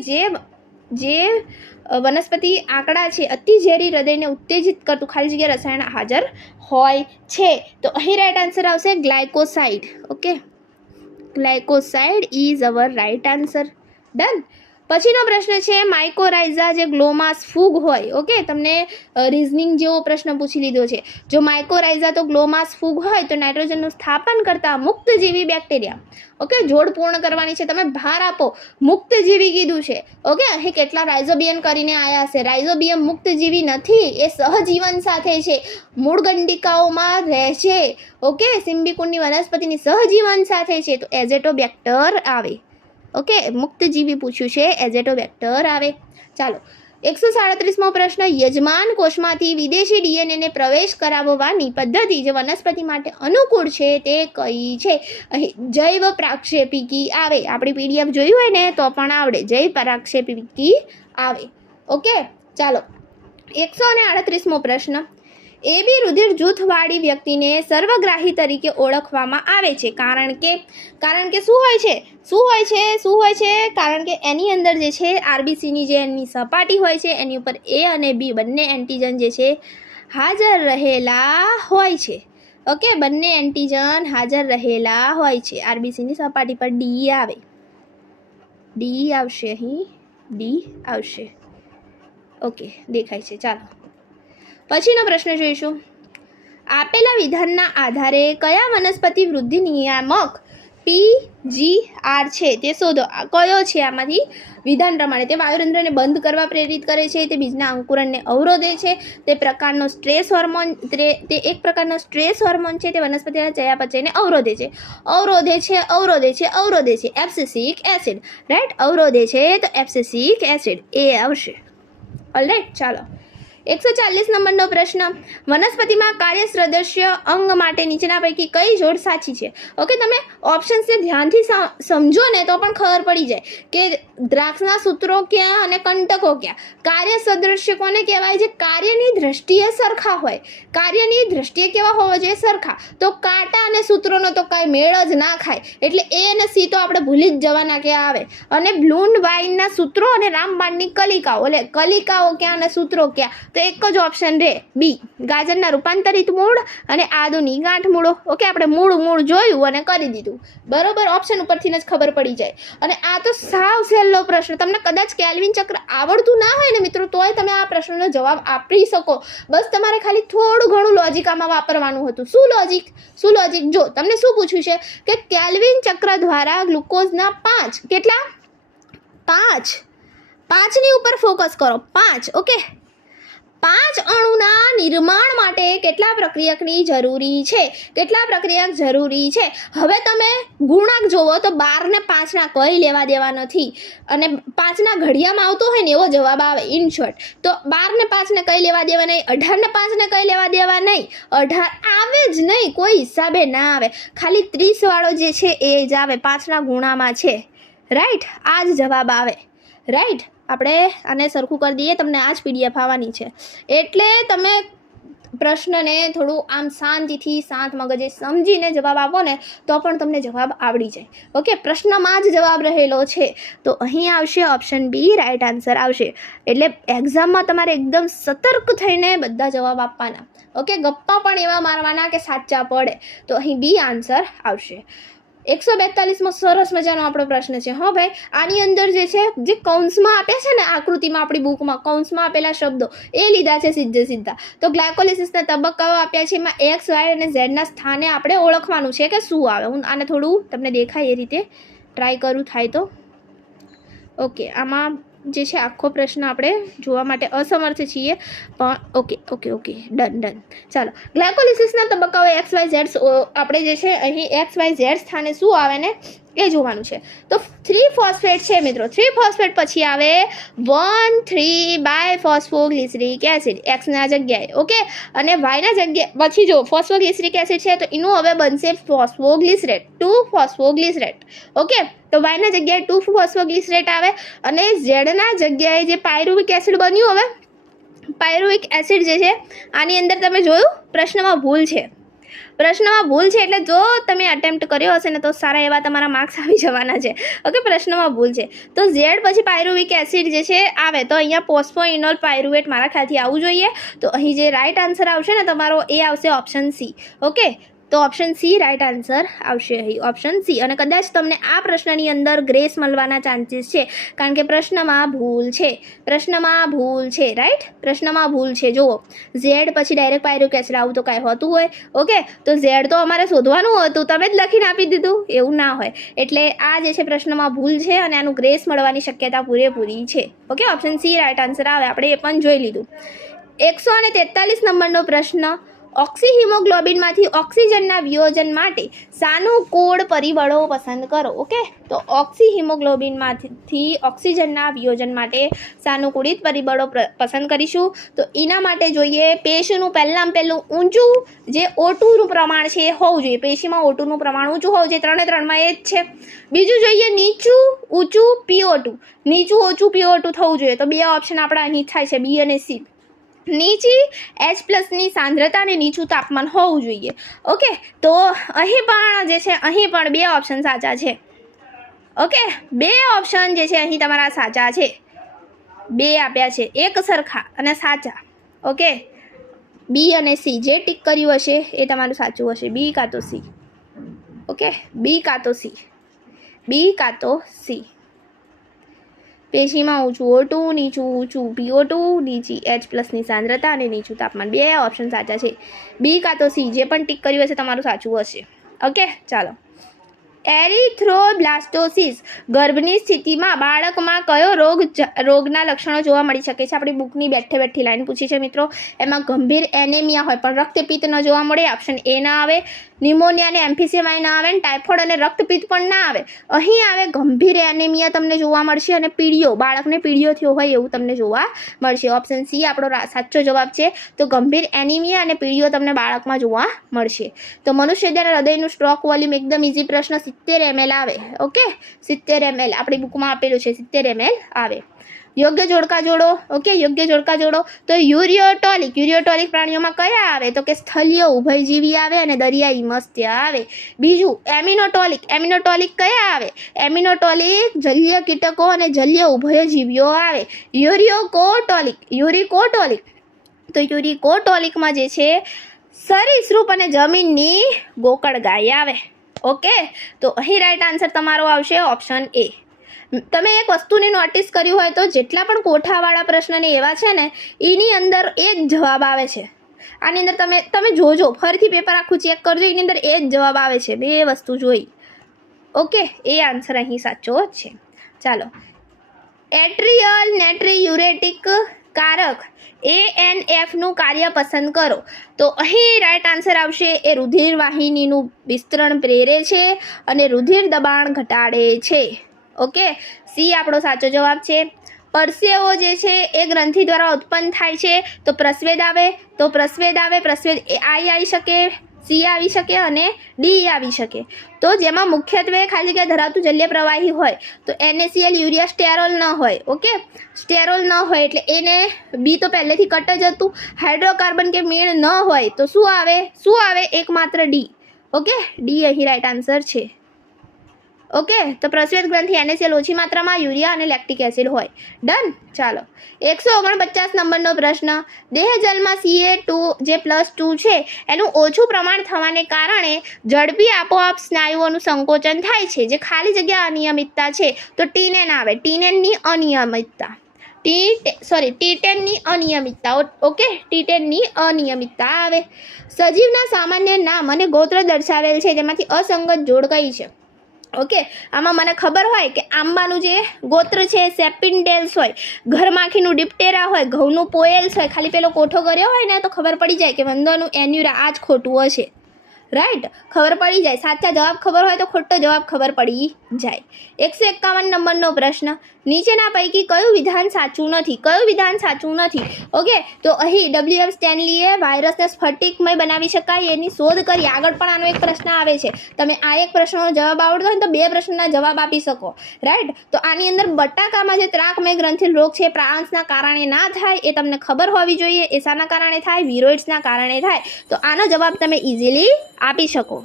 જે વનસ્પતિ આંકડા છે અતિઝેરી હૃદયને ઉત્તેજિત કરતું ખાલી જગ્યા રસાયણ હાજર હોય છે. તો અહીં રાઈટ આન્સર આવશે glycoside. Okay, glycoside is our right answer. Done. પછીનો પ્રશ્ન છે માઇકોરાઇઝા જે ગ્લોમાસ ફૂગ હોય. ઓકે, તમને રિઝનિંગ જેવો પ્રશ્ન પૂછી લીધો છે. જો માઇકોરાઇઝા તો ગ્લોમાસ ફૂગ હોય તો નાઇટ્રોજનનું સ્થાપન કરતા મુક્તજીવી બેક્ટેરિયા. ઓકે, જોડ પૂર્ણ કરવાની છે, તમે ભાર આપો. મુક્તજીવી કીધું છે. ઓકે, અહીં કેટલા રાઇઝોબિયમ કરીને આવ્યા છે. રાઇઝોબિયમ મુક્તજીવી નથી, એ સહજીવન સાથે છે, મૂળ ગંડિકાઓમાં રહે છે. ઓકે, સિમ્બિકુળની વનસ્પતિની સહજીવન સાથે છે, તો એઝેટોબેક્ટર આવે. ઓકે, મુક્તજીવી પૂછ્યું છે, એઝેટોબેક્ટર આવે. ચાલો, 137મો પ્રશ્ન, યજમાન કોષમાંથી વિદેશી ડીએનએને પ્રવેશ કરાવવાની પદ્ધતિ જે વનસ્પતિ માટે અનુકૂળ છે તે કઈ છે? અહીં જૈવ પ્રાક્ષેપિકી આવે. આપણી પીડીએફ જોયું હોય ને તો પણ આવડે, જૈવ પ્રાક્ષેપિકી આવે. ઓકે, ચાલો, 138મો પ્રશ્ન, એબી રુધિર જૂથવાળી વ્યક્તિને સર્વગ્રાહી તરીકે ઓળખવામાં આવે છે કારણ કે શું હોય છે? કારણ કે એની અંદર જે છે આરબીસીની જે એની સપાટી હોય છે એની ઉપર એ અને બી બંને એન્ટીજન જે છે હાજર રહેલા હોય છે. ઓકે, બંને એન્ટીજન હાજર રહેલા હોય છે. આરબીસીની સપાટી પર ડી આવે, ડી આવશે, અહીં ડી આવશે. ઓકે, દેખાય છે. ચાલો, પછીનો પ્રશ્ન જોઈશું. આપેલા વિધાનના આધારે કયા વનસ્પતિ વૃદ્ધિ નિયામક PGR છે તે શોધો. કયો છે આમાંથી? વિધાન પ્રમાણે તે વાયુરંધ્રને બંધ કરવા પ્રેરિત કરે છે, તે બીજના અંકુરણને અવરોધે છે, તે પ્રકારનો સ્ટ્રેસ હોર્મોન તે એક પ્રકારનો સ્ટ્રેસ હોર્મોન છે, તે વનસ્પતિના ચયાપચયને અવરોધે છે. એબ્સિસિક એસિડ. રાઈટ, અવરોધે છે તો એબ્સિસિક એસિડ એ આવશે. ઓલરાઈટ, ચાલો, 140 નંબરનો પ્રશ્ન, વનસ્પતિમાં કાર્ય સદસ્ય અંગ માટે નીચેના પૈકી કઈ જોડ સાચી છે? ઓકે, તમે ઓપ્શન્સને ધ્યાનથી સમજો ને તો પણ ખબર પડી જાય કે દ્રાક્ષના સૂત્રો ક્યાં અને કંટકો ક્યાં. કાર્ય સદસ્ય કોને કહેવાય? જે કાર્યની દ્રષ્ટિએ સરખા હોય. કાર્યની દ્રષ્ટિએ કેવા હોવા જોઈએ? સરખા. તો કાંટા અને સૂત્રોનો તો કાંઈ મેળ જ ના ખાય, એટલે એ અને સી તો આપણે ભૂલી જ જવાના કે આવે. અને બ્લૂન વાઇનના સૂત્રો અને રામબાણની કલિકાઓ, એટલે કલિકાઓ ક્યાં અને સૂત્રો ક્યાં? તો એક જ ઓપ્શન રહે, બી, ગાજરના રૂપાંતરિત મૂળ અને આદુની ગાંઠ મૂળો. ઓકે, આપણે મૂળ જોયું અને કરી દીધું. બરોબર, ઓપ્શન ઉપરથી જ ખબર પડી જાય. અને આ તો સાવ સહેલો પ્રશ્ન. તમને કદાચ કેલ્વિન ચક્ર આવડતું ના હોય ને મિત્રો, તોય તમે આ પ્રશ્નનો જવાબ આપી શકો. બસ તમારે ખાલી થોડું ઘણું લોજિક આમાં વાપરવાનું હતું. શું લોજિક? જો તમને શું પૂછ્યું છે કે કેલ્વિન ચક્ર દ્વારા ગ્લુકોઝના 5 કેટલા 5ની ઉપર ફોકસ કરો. 5. ઓકે, 5 અણુના નિર્માણ માટે કેટલા પ્રક્રિયકની જરૂરી છે? હવે તમે ગુણાંક જોવો તો 12 ને 5ના કંઈ લેવા દેવા નથી, અને 5ના ઘડિયામાં આવતો હોય ને એવો જવાબ આવે. ઇન શોર્ટ, તો 12 ને 5ને કંઈ લેવા દેવા નહીં, 18 ને 5ને કંઈ લેવા દેવા નહીં, 18 આવે જ નહીં, કોઈ હિસાબે ના આવે. ખાલી 30 વાળો જે છે એ જ આવે, 5ના ગુણામાં છે. રાઈટ, આ જ જવાબ આવે. રાઈટ, આપણે આને સરખું કરી દઈએ, તમને આ જ પીડીએફ આવવાની છે. એટલે તમે પ્રશ્નને થોડું આમ શાંતિથી, શાંત મગજે સમજીને જવાબ આપો ને તો પણ તમને જવાબ આવડી જાય. ઓકે, પ્રશ્નમાં જ જવાબ રહેલો છે, તો અહીં આવશે ઓપ્શન બી, રાઈટ આન્સર આવશે. એટલે એક્ઝામમાં તમારે એકદમ સતર્ક થઈને બધા જવાબ આપવાના. ઓકે, ગપ્પા પણ એવા મારવાના કે સાચા પડે. તો અહીં બી આન્સર આવશે. 142મો સરસ મજાનો આપણો પ્રશ્ન છે. હા ભાઈ, આની અંદર જે છે, જે કૌંસમાં આપ્યા છે ને આકૃતિમાં, આપણી બુકમાં કૌંસમાં આપેલા શબ્દો એ લીધા છે સીધા. તો ગ્લાયકોલિસિસના તબક્કાઓ આપ્યા છે, એમાં એક્સ, વાય અને ઝેડના સ્થાને આપણે ઓળખવાનું છે કે શું આવે. હું આને થોડું તમને દેખાય એ રીતે ટ્રાય કરું થાય તો. ઓકે, આમાં જે છે આખો પ્રશ્ન આપણે જોવા માટે અસમર્થ છીએ, પણ ઓકે, ડન. ચાલો, ગ્લાયકોલિસિસના તબક્કાઓ એક્સ, વાય, ઝેડ આપણે જે છે અહીં એક્સ, વાય, ઝેડ સ્થાને શું આવે ને એ જોવાનું છે. તો 3 ફોસ્ફેટ છે મિત્રો. 3 ફોસ્ફેટ પછી આવે 1,3 બાયફોસ્ફોગ્લિસરિક એસિડ એક્સના જગ્યાએ. ઓકે, અને વાયના જગ્યાએ પછી જો ફોસ્ફોગ્લિસરિક એસિડ છે તો એનું હવે બનશે ફોસ્ફોગ્લિસરેટ, 2 ફોસ્ફોગ્લિસરેટ. ઓકે, તો વાયના જગ્યાએ 2 ફોસ્ફોગ્લિસરેટ આવે, અને ઝેડના જગ્યાએ જે પાયરુવિક એસિડ બન્યું, હવે પાયરુવિક એસિડ જે છે આની અંદર તમે જોયું પ્રશ્નમાં ભૂલ છે. એટલે જો તમે અટેમ્પ્ટ કર્યો હશે ને તો સારા એવા તમારા માર્ક્સ આવી જવાના છે. ઓકે, પ્રશ્નમાં ભૂલ છે. તો ઝેડ પછી પાયરુવિક એસિડ જે છે આવે, તો અહીંયા ફોસ્ફોઇનોલ પાયરુવેટ મારા ખ્યાલથી આવવું જોઈએ. તો અહીં જે રાઈટ આન્સર આવશે ને તમારો એ આવશે ઓપ્શન સી. ઓકે, તો ઓપ્શન સી રાઈટ આન્સર આવશે અહીં, ઓપ્શન સી. અને કદાચ તમને આ પ્રશ્નની અંદર ગ્રેસ મળવાના ચાન્સીસ છે, કારણ કે પ્રશ્નમાં ભૂલ છે, રાઈટ, પ્રશ્નમાં ભૂલ છે. જુઓ, ઝેડ પછી ડાયરેક્ટ પાયરુવેટિક એસિડ, આવું તો કાંઈ હોતું હોય. ઓકે, તો ઝેડ તો અમારે શોધવાનું હતું, તમે જ લખીને આપી દીધું, એવું ના હોય. એટલે આ જે છે પ્રશ્નમાં ભૂલ છે અને આનું ગ્રેસ મળવાની શક્યતા પૂરેપૂરી છે. Okay, option C right answer આવે. આપણે એ પણ જોઈ લીધું. 143 નંબરનો પ્રશ્ન, ઓક્સિહિમોગ્લોબિનમાંથી ઓક્સિજનના વિયોજન માટે સાનુકૂળ પરિબળો પસંદ કરો. ઓકે, તો ઓક્સિહિમોગ્લોબિનમાંથી ઓક્સિજનના વિયોજન માટે સાનુકૂળિત પરિબળો પસંદ કરીશું. તો એના માટે જોઈએ પેશીનું પહેલું ઊંચું જે O2નું પ્રમાણ છે એ હોવું જોઈએ. પેશીમાં O2નું પ્રમાણ ઊંચું હોવું જોઈએ, 3 એ 3માં એ જ છે. બીજું જોઈએ ઊંચું PO2, નીચું ઓછું PO2 થવું જોઈએ. તો 2 ઓપ્શન આપણા અહીં થાય છે, બી અને સી. નીચી H+ની સાંદ્રતા અને નીચું તાપમાન હોવું જોઈએ. ઓકે, તો અહીં પણ જે છે અહીં પણ 2 ઓપ્શન સાચા છે. ઓકે, 2 ઓપ્શન જે છે અહીં તમારા સાચા છે, 2 આપ્યા છે, એક સરખા અને સાચા. ઓકે, બી અને સી, જે ટીક કર્યું હશે એ તમારું સાચું હશે, બી કાં તો સી. ઓકે, બી કાં તો સી. પેશીમાં ઊંચું O2, નીચું ઊંચું PO2, નીચી H+ની સાંદ્રતા અને નીચું તાપમાન. 2 ઓપ્શન સાચા છે, બી કાં તો સી. જે પણ ટીક કર્યું હશે તમારું સાચું હશે. ઓકે, ચાલો. એરિથ્રોબ્લાસ્ટોસિસ ગર્ભની સ્થિતિમાં બાળકમાં કયો રોગના લક્ષણો જોવા મળી શકે છે? આપણી બુકની બેઠી લાઈન પૂછી છે મિત્રો. એમાં ગંભીર એનેમિયા હોય પણ રક્તપિત્ત ન જોવા મળે, ઓપ્શન એ ના આવે. નિમોનિયા અને એમ્ફિસેમાય ના આવે, ટાઇફોઇડ અને રક્તપિત્ત પણ ના આવે. અહીં આવે ગંભીર એનેમિયા તમને જોવા મળશે અને પીળિયો, બાળકને પીળિયો થયો હોય એવું તમને જોવા મળશે. ઓપ્શન સી આપણો સાચો જવાબ છે. તો ગંભીર એનિમિયા અને પીળિયો તમને બાળકમાં જોવા મળશે. તો મનુષ્યના હૃદયનું સ્ટ્રોક વોલ્યુમ એકદમ ઇઝી પ્રશ્ન, 70 ml આવે. ઓકે, 70 ml આપણી બુકમાં આપેલું છે, 70 ml આવે. યોગ્ય જોડકા જોડો. ઓકે, યોગ્ય જોડકા જોડો. તો યુરિયોટોલિક પ્રાણીઓમાં કયા આવે? તો કે સ્થળીય ઉભયજીવી આવે અને દરિયાઈ મત્સ્ય આવે. બીજું એમિનોટોલિક કયા આવે? એમિનોટોલિક જલીય કીટકો અને જલીય ઉભયજીવીઓ આવે. યુરિકોટોલિક તો યુરિકોટોલિકમાં જે છે સરીસૃપ અને જમીનની ગોકળ ગાય આવે. ઓકે, તો અહીં રાઈટ આન્સર તમારો આવશે ઓપ્શન એ. તમે એક વસ્તુની નોટિસ કર્યું હોય તો જેટલા પણ કોઠાવાળા પ્રશ્નને એવા છે ને એની અંદર એ જ જવાબ આવે છે. આની અંદર તમે જોજો, ફરીથી પેપર આખું ચેક કરજો, એની અંદર એ જ જવાબ આવે છે. 2 વસ્તુ જોઈ. ઓકે, એ આન્સર અહીં સાચો છે. ચાલો, એટ્રિયલ નેટ્રીયુરેટિક કારક ANF નું કાર્ય પસંદ કરો. તો અહીં રાઈટ આન્સર આવશે એ રુધિર વાહિનીનું વિસ્તરણ પ્રેરે છે અને રુધિર દબાણ ઘટાડે છે. ઓકે, સી આપણો સાચો જવાબ છે. પરસેવો જે છે એ ગ્રંથિ દ્વારા ઉત્પન્ન થાય છે, તો પ્રસ્વેદ આવે. પ્રસ્વેદ આઈ આવી શકે, સી આવી શકે અને ડી આવી શકે. તો જેમાં મુખ્યત્વે ખાલી જગ્યા ધરાવતું જલીય પ્રવાહી હોય તો NaCl યુરિયા સ્ટેરોલ ન હોય. ઓકે, સ્ટેરોલ ન હોય એટલે એને બી તો પહેલેથી કટ જ હતું. હાઇડ્રોકાર્બન કે મેળ ન હોય તો શું આવે? એકમાત્ર ડી. ઓકે, ડી અહીં રાઈટ આન્સર છે. ઓકે, તો પ્રસ્વેદ ગ્રંથિ NaCl ઓછી માત્રામાં, યુરિયા અને લેક્ટિક એસિડ હોય. ડન. ચાલો, 149 નંબરનો પ્રશ્ન, દેહજલમાં Ca2 જે +2 છે એનું ઓછું પ્રમાણ થવાને કારણે ઝડપી આપોઆપ સ્નાયુઓનું સંકોચન થાય છે, જે ખાલી જગ્યા અનિયમિતતા છે. તો ટીનેન આવે, ટીટેનની અનિયમિતતા. ઓકે, ટીટેનની અનિયમિતતા આવે. સજીવના સામાન્ય નામ અને ગોત્ર દર્શાવેલ છે, જેમાંથી અસંગત જોડ કઈ છે? ઓકે, આમાં મને ખબર હોય કે આંબાનું જે ગોત્ર છે સેપિન્ડેલ્સ હોય, ઘરમાખીનું ડિપ્ટેરા હોય, ઘઉંનું પોએલ્સ હોય. ખાલી પેલો કોઠો કર્યો હોય ને તો ખબર પડી જાય કે વંદોનું એન્યુરા આ જ ખોટું હશે. રાઈટ, ખબર પડી જાય. સાચા જવાબ ખબર હોય તો ખોટો જવાબ ખબર પડી જાય. 151 નંબરનો પ્રશ્ન, નીચેના પૈકી કયું વિધાન સાચું નથી? ઓકે, તો અહીં WM સ્ટેનલીએ વાયરસને સ્ફટિકમય બનાવી શકાય એની શોધ કરી. આગળ પણ આનો એક પ્રશ્ન આવે છે. તમે આ એક પ્રશ્નનો જવાબ આવડતો હોય તો 2 પ્રશ્નના જવાબ આપી શકો. રાઈટ, તો આની અંદર બટાકામાં જે ત્રાકમય ગ્રંથિ રોગ છે પ્રાંસના કારણે ના થાય એ તમને ખબર હોવી જોઈએ. એ શાના કારણે થાય? વિરોઇડ્સના કારણે થાય. તો આનો જવાબ તમે ઇઝીલી આપી શકો.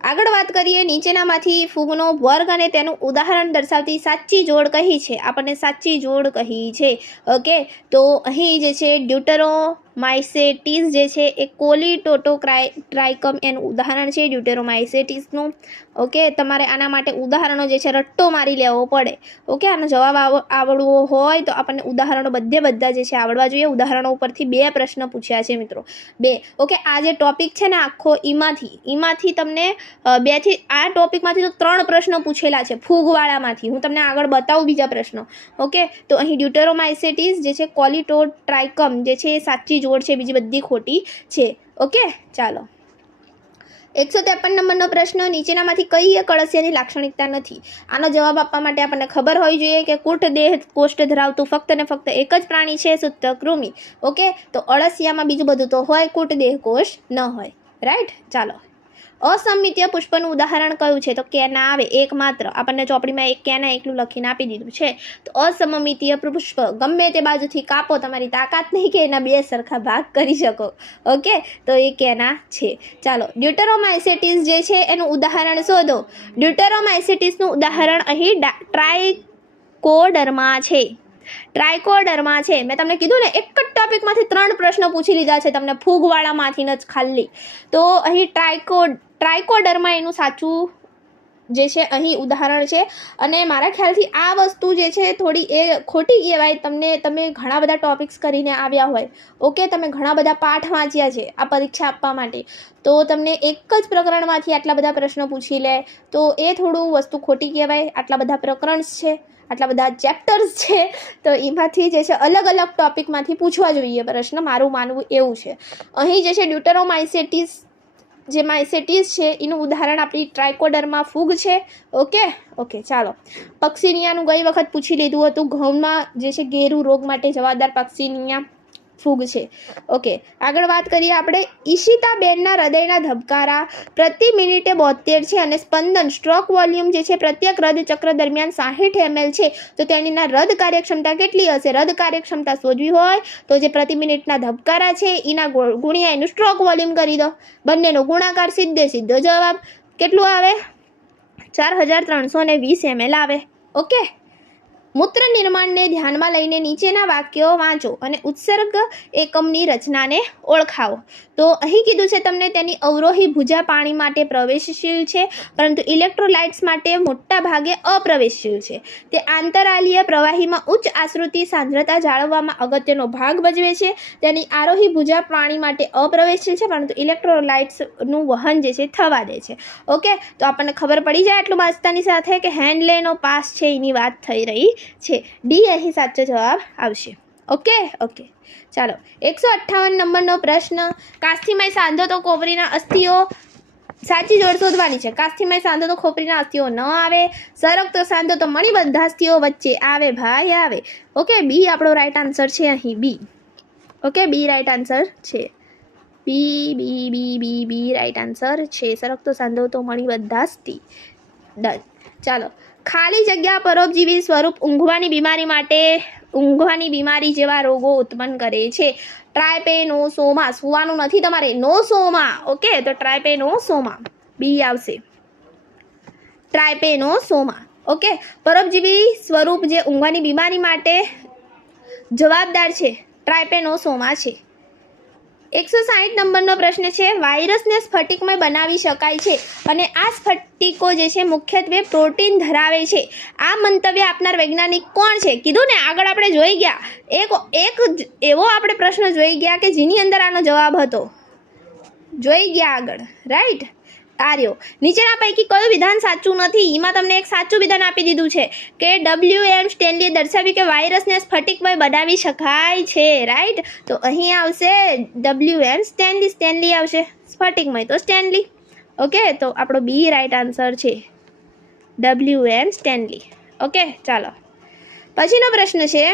આગળ વાત કરીએ, નીચેનામાંથી ફૂગનો વર્ગ અને તેનું ઉદાહરણ દર્શાવતી સાચી જોડ કઈ છે? આપણને સાચી જોડ કહી છે. ઓકે, તો અહીં જે છે ડ્યુટેરોમાઇસેટીસ જે છે એ કોલિટોટોટ્રાઇકમ એનું ઉદાહરણ છે ડ્યુટેરોમાઇસેટીસનું. ઓકે, તમારે આના માટે ઉદાહરણો જે છે રટ્ટો મારી લેવો પડે. ઓકે, આનો જવાબ આવડવો હોય તો આપણને ઉદાહરણો બધા જે છે આવડવા જોઈએ. ઉદાહરણો ઉપરથી 2 પ્રશ્ન પૂછ્યા છે મિત્રો, 2. ઓકે, આ જે ટોપિક છે ને આખો એમાંથી તમને 2 થી આ ટોપિકમાંથી તો 3 પ્રશ્ન પૂછેલા છે ફૂગવાળામાંથી. હું તમને આગળ બતાવું બીજા પ્રશ્નો. ઓકે, તો અહીં ડ્યુટેરોમાઇસેટીસ જે છે કોલિટોટ્રાઇકમ જે છે એ સાચી જોડ છે, બીજી બધી ખોટી છે. ઓકે, ચાલો 153 નંબરનો પ્રશ્ન, નીચેનામાંથી કઈ એક અળસિયાની લાક્ષણિકતા નથી? આનો જવાબ આપવા માટે આપણને ખબર હોવી જોઈએ કે કુટ દેહ કોષ્ઠ ધરાવતું ફક્ત ને ફક્ત એક જ પ્રાણી છે, સૂત્રકૃમિ. ઓકે, તો અળસિયામાં બીજું બધું તો હોય, કુટ દેહ કોષ ન હોય. રાઈટ, ચાલો. અસમિતીય પુષ્પનું ઉદાહરણ કયું છે? તો કેના આવે એકમાત્ર. આપણને ચોપડીમાં એક કેના એકલું લખીને આપી દીધું છે. તો અસમિતીય પુષ્પ ગમે તે બાજુથી કાપો, તમારી તાકાત નહીં કે એના 2 સરખા ભાગ કરી શકો. ઓકે, તો એ કેના છે. ચાલો, ડ્યુટેરોમાઇસેટીસ જે છે એનું ઉદાહરણ શોધો. ડ્યુટેરોમાઇસેટીસનું ઉદાહરણ અહીં ટ્રાઇકોડર્મા છે. ટ્રાઇકોડર્મા છે. મેં તમને કીધું ને, એક જ ટોપિકમાંથી 3 પ્રશ્નો પૂછી લીધા છે તમને ફૂગવાળામાંથી જ ખાલી. તો અહીં ટ્રાઇકોડર્મા એનું સાચું જે છે અહીં ઉદાહરણ છે. અને મારા ખ્યાલથી આ વસ્તુ જે છે થોડી એ ખોટી કહેવાય તમને. તમે ઘણા બધા ટોપિક્સ કરીને આવ્યા હોય, ઓકે, તમે ઘણા બધા પાઠ વાંચ્યા છે આ પરીક્ષા આપવા માટે, તો તમને એક જ પ્રકરણમાંથી આટલા બધા પ્રશ્નો પૂછી લે તો એ થોડું વસ્તુ ખોટી કહેવાય. આટલા બધા પ્રકરણ છે, આટલા બધા ચેપ્ટર્સ છે, તો એમાંથી જે છે અલગ અલગ ટોપિકમાંથી પૂછવા જોઈએ પ્રશ્ન, મારું માનવું એવું છે. અહીં જે છે ડ્યુટેરોમાઇસેટીસ જે માઇસેટીસ છે એનું ઉદાહરણ આપણી ટ્રાઇકોડર્મા ફૂગ છે. ઓકે, ચાલો. પક્ષીનિયાનું ગઈ વખત પૂછી લીધું હતું. ઘઉંમાં જે છે ગેરુ રોગ માટે જવાબદાર પક્ષીનિયા ફૂગ છે. ઓકે, આગળ વાત કરીએ આપણે. ઈશિતાબેનના હૃદયના ધબકારા પ્રતિ મિનિટે 72 છે અને સ્પંદન સ્ટ્રોક વોલ્યુમ જે છે પ્રત્યેક હૃદ ચક્ર દરમિયાન 60 ml છે. તો તેણીના હૃદ કાર્યક્ષમતા કેટલી હશે? હૃદ કાર્યક્ષમતા શોધવી હોય તો જે પ્રતિ મિનિટના ધબકારા છે એના ગુણ્યા એનું સ્ટ્રોક વોલ્યુમ કરી દો. બંનેનો ગુણાકાર સીધો જવાબ કેટલું આવે? 4320 ml આવે. ઓકે, મૂત્ર નિર્માણને ધ્યાનમાં લઈને નીચેના વાક્યો વાંચો અને ઉત્સર્ગ એકમની રચનાને ઓળખાવો. તો અહીં કીધું છે તમને તેની અવરોહી ભુજા પાણી માટે પ્રવેશશીલ છે, પરંતુ ઇલેક્ટ્રોલાઇટ્સ માટે મોટા ભાગે અપ્રવેશશીલ છે. તે આંતરાલીય પ્રવાહીમાં ઉચ્ચ આશ્રુતિ સાંદ્રતા જાળવવામાં અગત્યનો ભાગ ભજવે છે. તેની આરોહી ભુજા પાણી માટે અપ્રવેશશીલ છે, પરંતુ ઇલેક્ટ્રોલાઇટ્સનું વહન જે છે થવા દે છે. ઓકે, તો આપણને ખબર પડી જાય આટલું વાંચતાની સાથે કે હેન્ડલેનો પાસ છે એની વાત થઈ રહી છે. ડી અહીં સાચો જવાબ આવશે. ઓકે, ચાલો. 158 નંબરનો પ્રશ્ન, કાસ્થિમય સાંધો તો ખોપરીના અસ્થિઓ. સાચી જોડ શોધવાની છે. કાસ્થિમય સાંધો તો ખોપરીના અસ્થિઓ ન આવે. સરકતો સાંધો તો મણિબદ્ધ અસ્થિઓ વચ્ચે આવે ભાઈ આવે. ઓકે, બી આપણો રાઈટ આન્સર છે અહીં, બી. ઓકે, બી રાઈટ આન્સર છે. બી રાઈટ આન્સર છે. સરકતો સાંધો તો મણિબદ્ધ અસ્થિ. ડન. ચાલો, ખાલી જગ્યા પરોપજીવી સ્વરૂપ ઊંઘવાની બીમારી જેવા રોગો ઉત્પન્ન કરે છે. ટ્રાયપેનોસોમા. સુવાનું નથી તમારે, નોસોમા. ઓકે, તો ટ્રાયપેનોસોમા બી આવશે. ટ્રાયપેનોસોમા. ઓકે, પરોપજીવી સ્વરૂપ જે ઊંઘવાની બીમારી માટે જવાબદાર છે ટ્રાયપેનોસોમા છે. 160 નંબરનો પ્રશ્ન છે, વાયરસને સ્ફટિકમય બનાવી શકાય છે અને આ સ્ફટિકો જે છે મુખ્યત્વે પ્રોટીન ધરાવે છે. આ મંતવ્ય આપનાર વૈજ્ઞાનિક કોણ છે? કીધું ને આગળ આપણે જોઈ ગયા એક એવો આપણે પ્રશ્ન જોઈ ગયા કે જેની અંદર આનો જવાબ હતો. જોઈ ગયા આગળ, રાઈટ? આર્યો. નીચેના પૈકી કયું વિધાન સાચું નથી? એમાં તમને એક સાચું વિધાન આપી દીધું છે કે WM સ્ટેનલીએ દર્શાવ્યું કે વાયરસને સ્ફટિકમય બનાવી શકાય છે. રાઈટ? તો અહીં આવશે WM સ્ટેનલી આવશે. સ્ફટિકમય તો સ્ટેનલી. ઓકે, તો આપણો બી રાઈટ આન્સર છે, WM સ્ટેનલી. ઓકે, ચાલો. પછીનો પ્રશ્ન છે,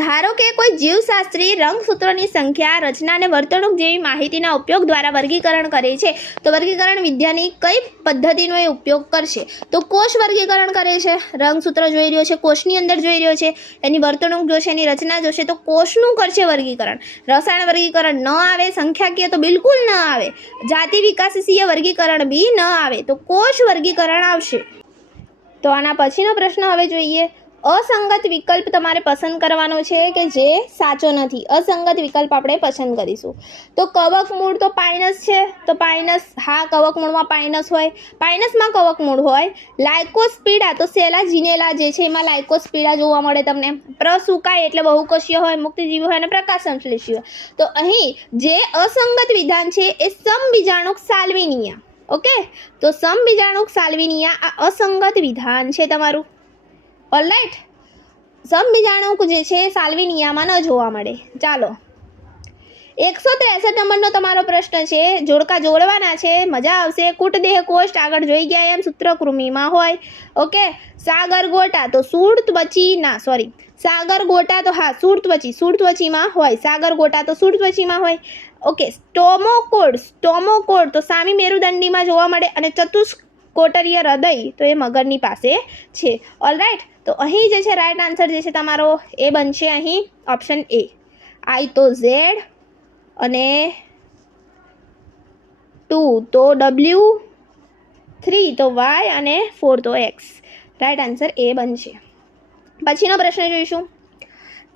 ધારો કે કોઈ જીવશાસ્ત્રી રંગસૂત્રોની સંખ્યા, રચના અને વર્તણૂક જેવી માહિતીના ઉપયોગ દ્વારા વર્ગીકરણ કરે છે તો વર્ગીકરણ વિદ્યાની કઈ પદ્ધતિનો એ ઉપયોગ કરશે? તો કોષ વર્ગીકરણ કરે છે. રંગસૂત્ર જોઈ રહ્યો છે, કોષની અંદર જોઈ રહ્યો છે, એની વર્તણૂક જોશે, એની રચના જોશે તો કોષનું કરશે વર્ગીકરણ. રસાયણ વર્ગીકરણ ન આવે, સંખ્યાકીય તો બિલકુલ ન આવે, જાતિ વિકાસીય વર્ગીકરણ બી ન આવે, તો કોષ વર્ગીકરણ આવશે. તો આના પછીનો પ્રશ્ન હવે જોઈએ. અસંગત વિકલ્પ તમારે પસંદ કરવાનો છે કે જે સાચો નથી. અસંગત વિકલ્પ આપણે પસંદ કરીશું. તો કવક મૂળ તો પાઇનસ છે, તો પાઇનસ, હા કવક મૂળમાં પાઇનસ હોય, પાઇનસમાં કવક મૂળ હોય. લાઇકોસ્પીડા તો સેલા જીનેલા જે છે એમાં લાઇકોસ્પીડા જોવા મળે તમને. પ્રસુકાય એટલે બહુકોષીય હોય, મુક્તજીવી હોય અને પ્રકાશસંશ્લેષી હોય. તો અહીં જે અસંગત વિધાન છે એ સમબીજાણુક સાલ્વિનિયા. ઓકે, તો સમબીજાણુક સાલ્વિનિયા આ અસંગત વિધાન છે તમારું. ઓલરાઈટ, સમબીજાણુક જે છે સાલ્વિનિયામાં ન જોવા મળે. ચાલો 163 નંબરનો તમારો પ્રશ્ન છે. જોડકા જોડવાના છે, મજા આવશે. કૂટદેહ કોષ્ટ આગળ જોઈ ગયા એમ સૂત્રકૃમિમાં હોય. ઓકે, સાગર ગોટા તો સાગર ગોટા તો હા સૂળત્વચીમાં હોય. સાગર ગોટા તો સૂળત્વચીમાં હોય. ઓકે, સ્ટોમોકોડ તો સામી મેરુદંડીમાં જોવા મળે અને ચતુષ્કોટરીય હૃદય તો એ મગરની પાસે છે. ઓલરાઈટ, તો અહીં જે છે રાઈટ આન્સર જે છે તમારો એ બનશે અહીં ઓપ્શન એ. I તો Z અને 2 તો W, 3 તો Y અને 4 તો X. રાઈટ આન્સર એ બનશે. પછીનો પ્રશ્ન જોઈશું.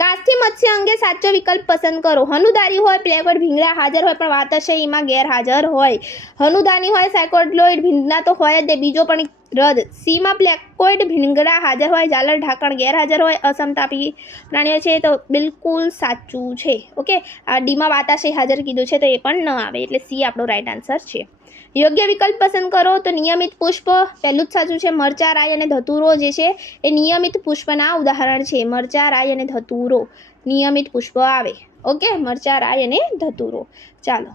કાસ્થિ મત્સ્ય અંગે સાચો વિકલ્પ પસંદ કરો. હનુદારી હોય, પ્લેકોઇડ ભીંગડા હાજર હોય પણ વાતશયીમાં ગેરહાજર હોય. હનુદાની હોય, સાયકોડ્લોઇડ ભીંગડા તો હોય જ, બીજો પણ રદ. સીમાં પ્લેકોઇડ ભીંગડા હાજર હોય, ઝાલર ઢાંકણ ગેરહાજર હોય, અસમતાપી પ્રાણીઓ છે તો બિલકુલ સાચું છે. ઓકે, આ ડીમાં વાતાશય હાજર કીધું છે તો એ પણ ન આવે, એટલે સી આપણો રાઈટ આન્સર છે. યોગ્ય વિકલ્પ પસંદ કરો. તો નિયમિત પુષ્પ પહેલું જ સાચું છે. મરચા, રાઈ અને ધતુરો જે છે એ નિયમિત પુષ્પના ઉદાહરણ છે. મરચા, રાઈ અને ધતુરો નિયમિત પુષ્પ આવે. ઓકે, મરચા, રાઈ અને ધતુરો. ચાલો,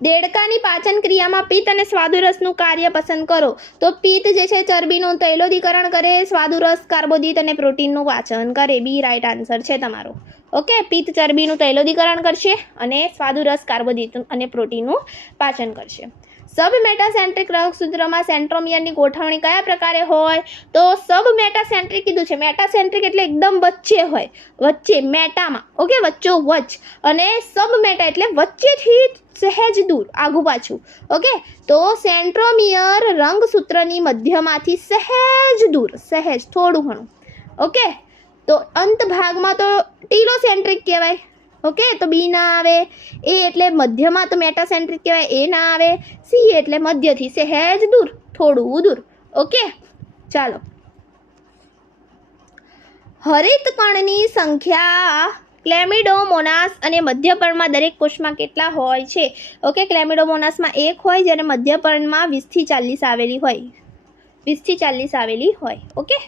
દેડકાની પાચન ક્રિયામાં પિત્ત અને સ્વાદુરસનું કાર્ય પસંદ કરો. તો પિત્ત જે છે ચરબીનું તૈલોદીકરણ કરે, સ્વાદુરસ કાર્બોદિત અને પ્રોટીનનું પાચન કરે. બી રાઈટ આન્સર છે તમારો. ઓકે, પિત્ત ચરબીનું તૈલોદીકરણ કરશે અને સ્વાદુરસ કાર્બોદિત અને પ્રોટીનનું પાચન કરશે. સબ મેટાસેન્ટ્રિક રંગસૂત્રમાં સેન્ટ્રોમિયરની ગોઠવણી કયા પ્રકારે હોય? તો સબ મેટાસેન્ટ્રિક કીધું છે. મેટાસેન્ટ્રિક એટલે એકદમ વચ્ચે હોય, વચ્ચે મેટામાં. ઓકે, વચ્ચોવચ્ચ. અને સબ મેટા એટલે વચ્ચેથી સહેજ દૂર, આગું પાછું. ઓકે, તો સેન્ટ્રોમિયર રંગસૂત્રની મધ્યમાંથી સહેજ દૂર, સહેજ થોડું ઘણું. ઓકે, તો અંત ભાગમાં તો ટીલોસેન્ટ્રિક કહેવાય. ઓકે, તો બી ના આવે. એ એટલે મધ્યમાં તો મેટાસેન્ટ્રિક કહેવાય, એ ના આવે. સી એટલે મધ્યથી સહેજ દૂર, થોડું દૂર. ઓકે, ચાલો. હરિતકણની સંખ્યા ક્લેમિડોમોનાસ અને મધ્યપર્ણમાં દરેક કોષમાં કેટલા હોય છે? ઓકે, ક્લેમિડોમોનાસમાં 1 હોય જ્યારે મધ્યપર્ણમાં 20 થી 40 આવેલી હોય. 20 થી 40 આવેલી હોય. ઓકે,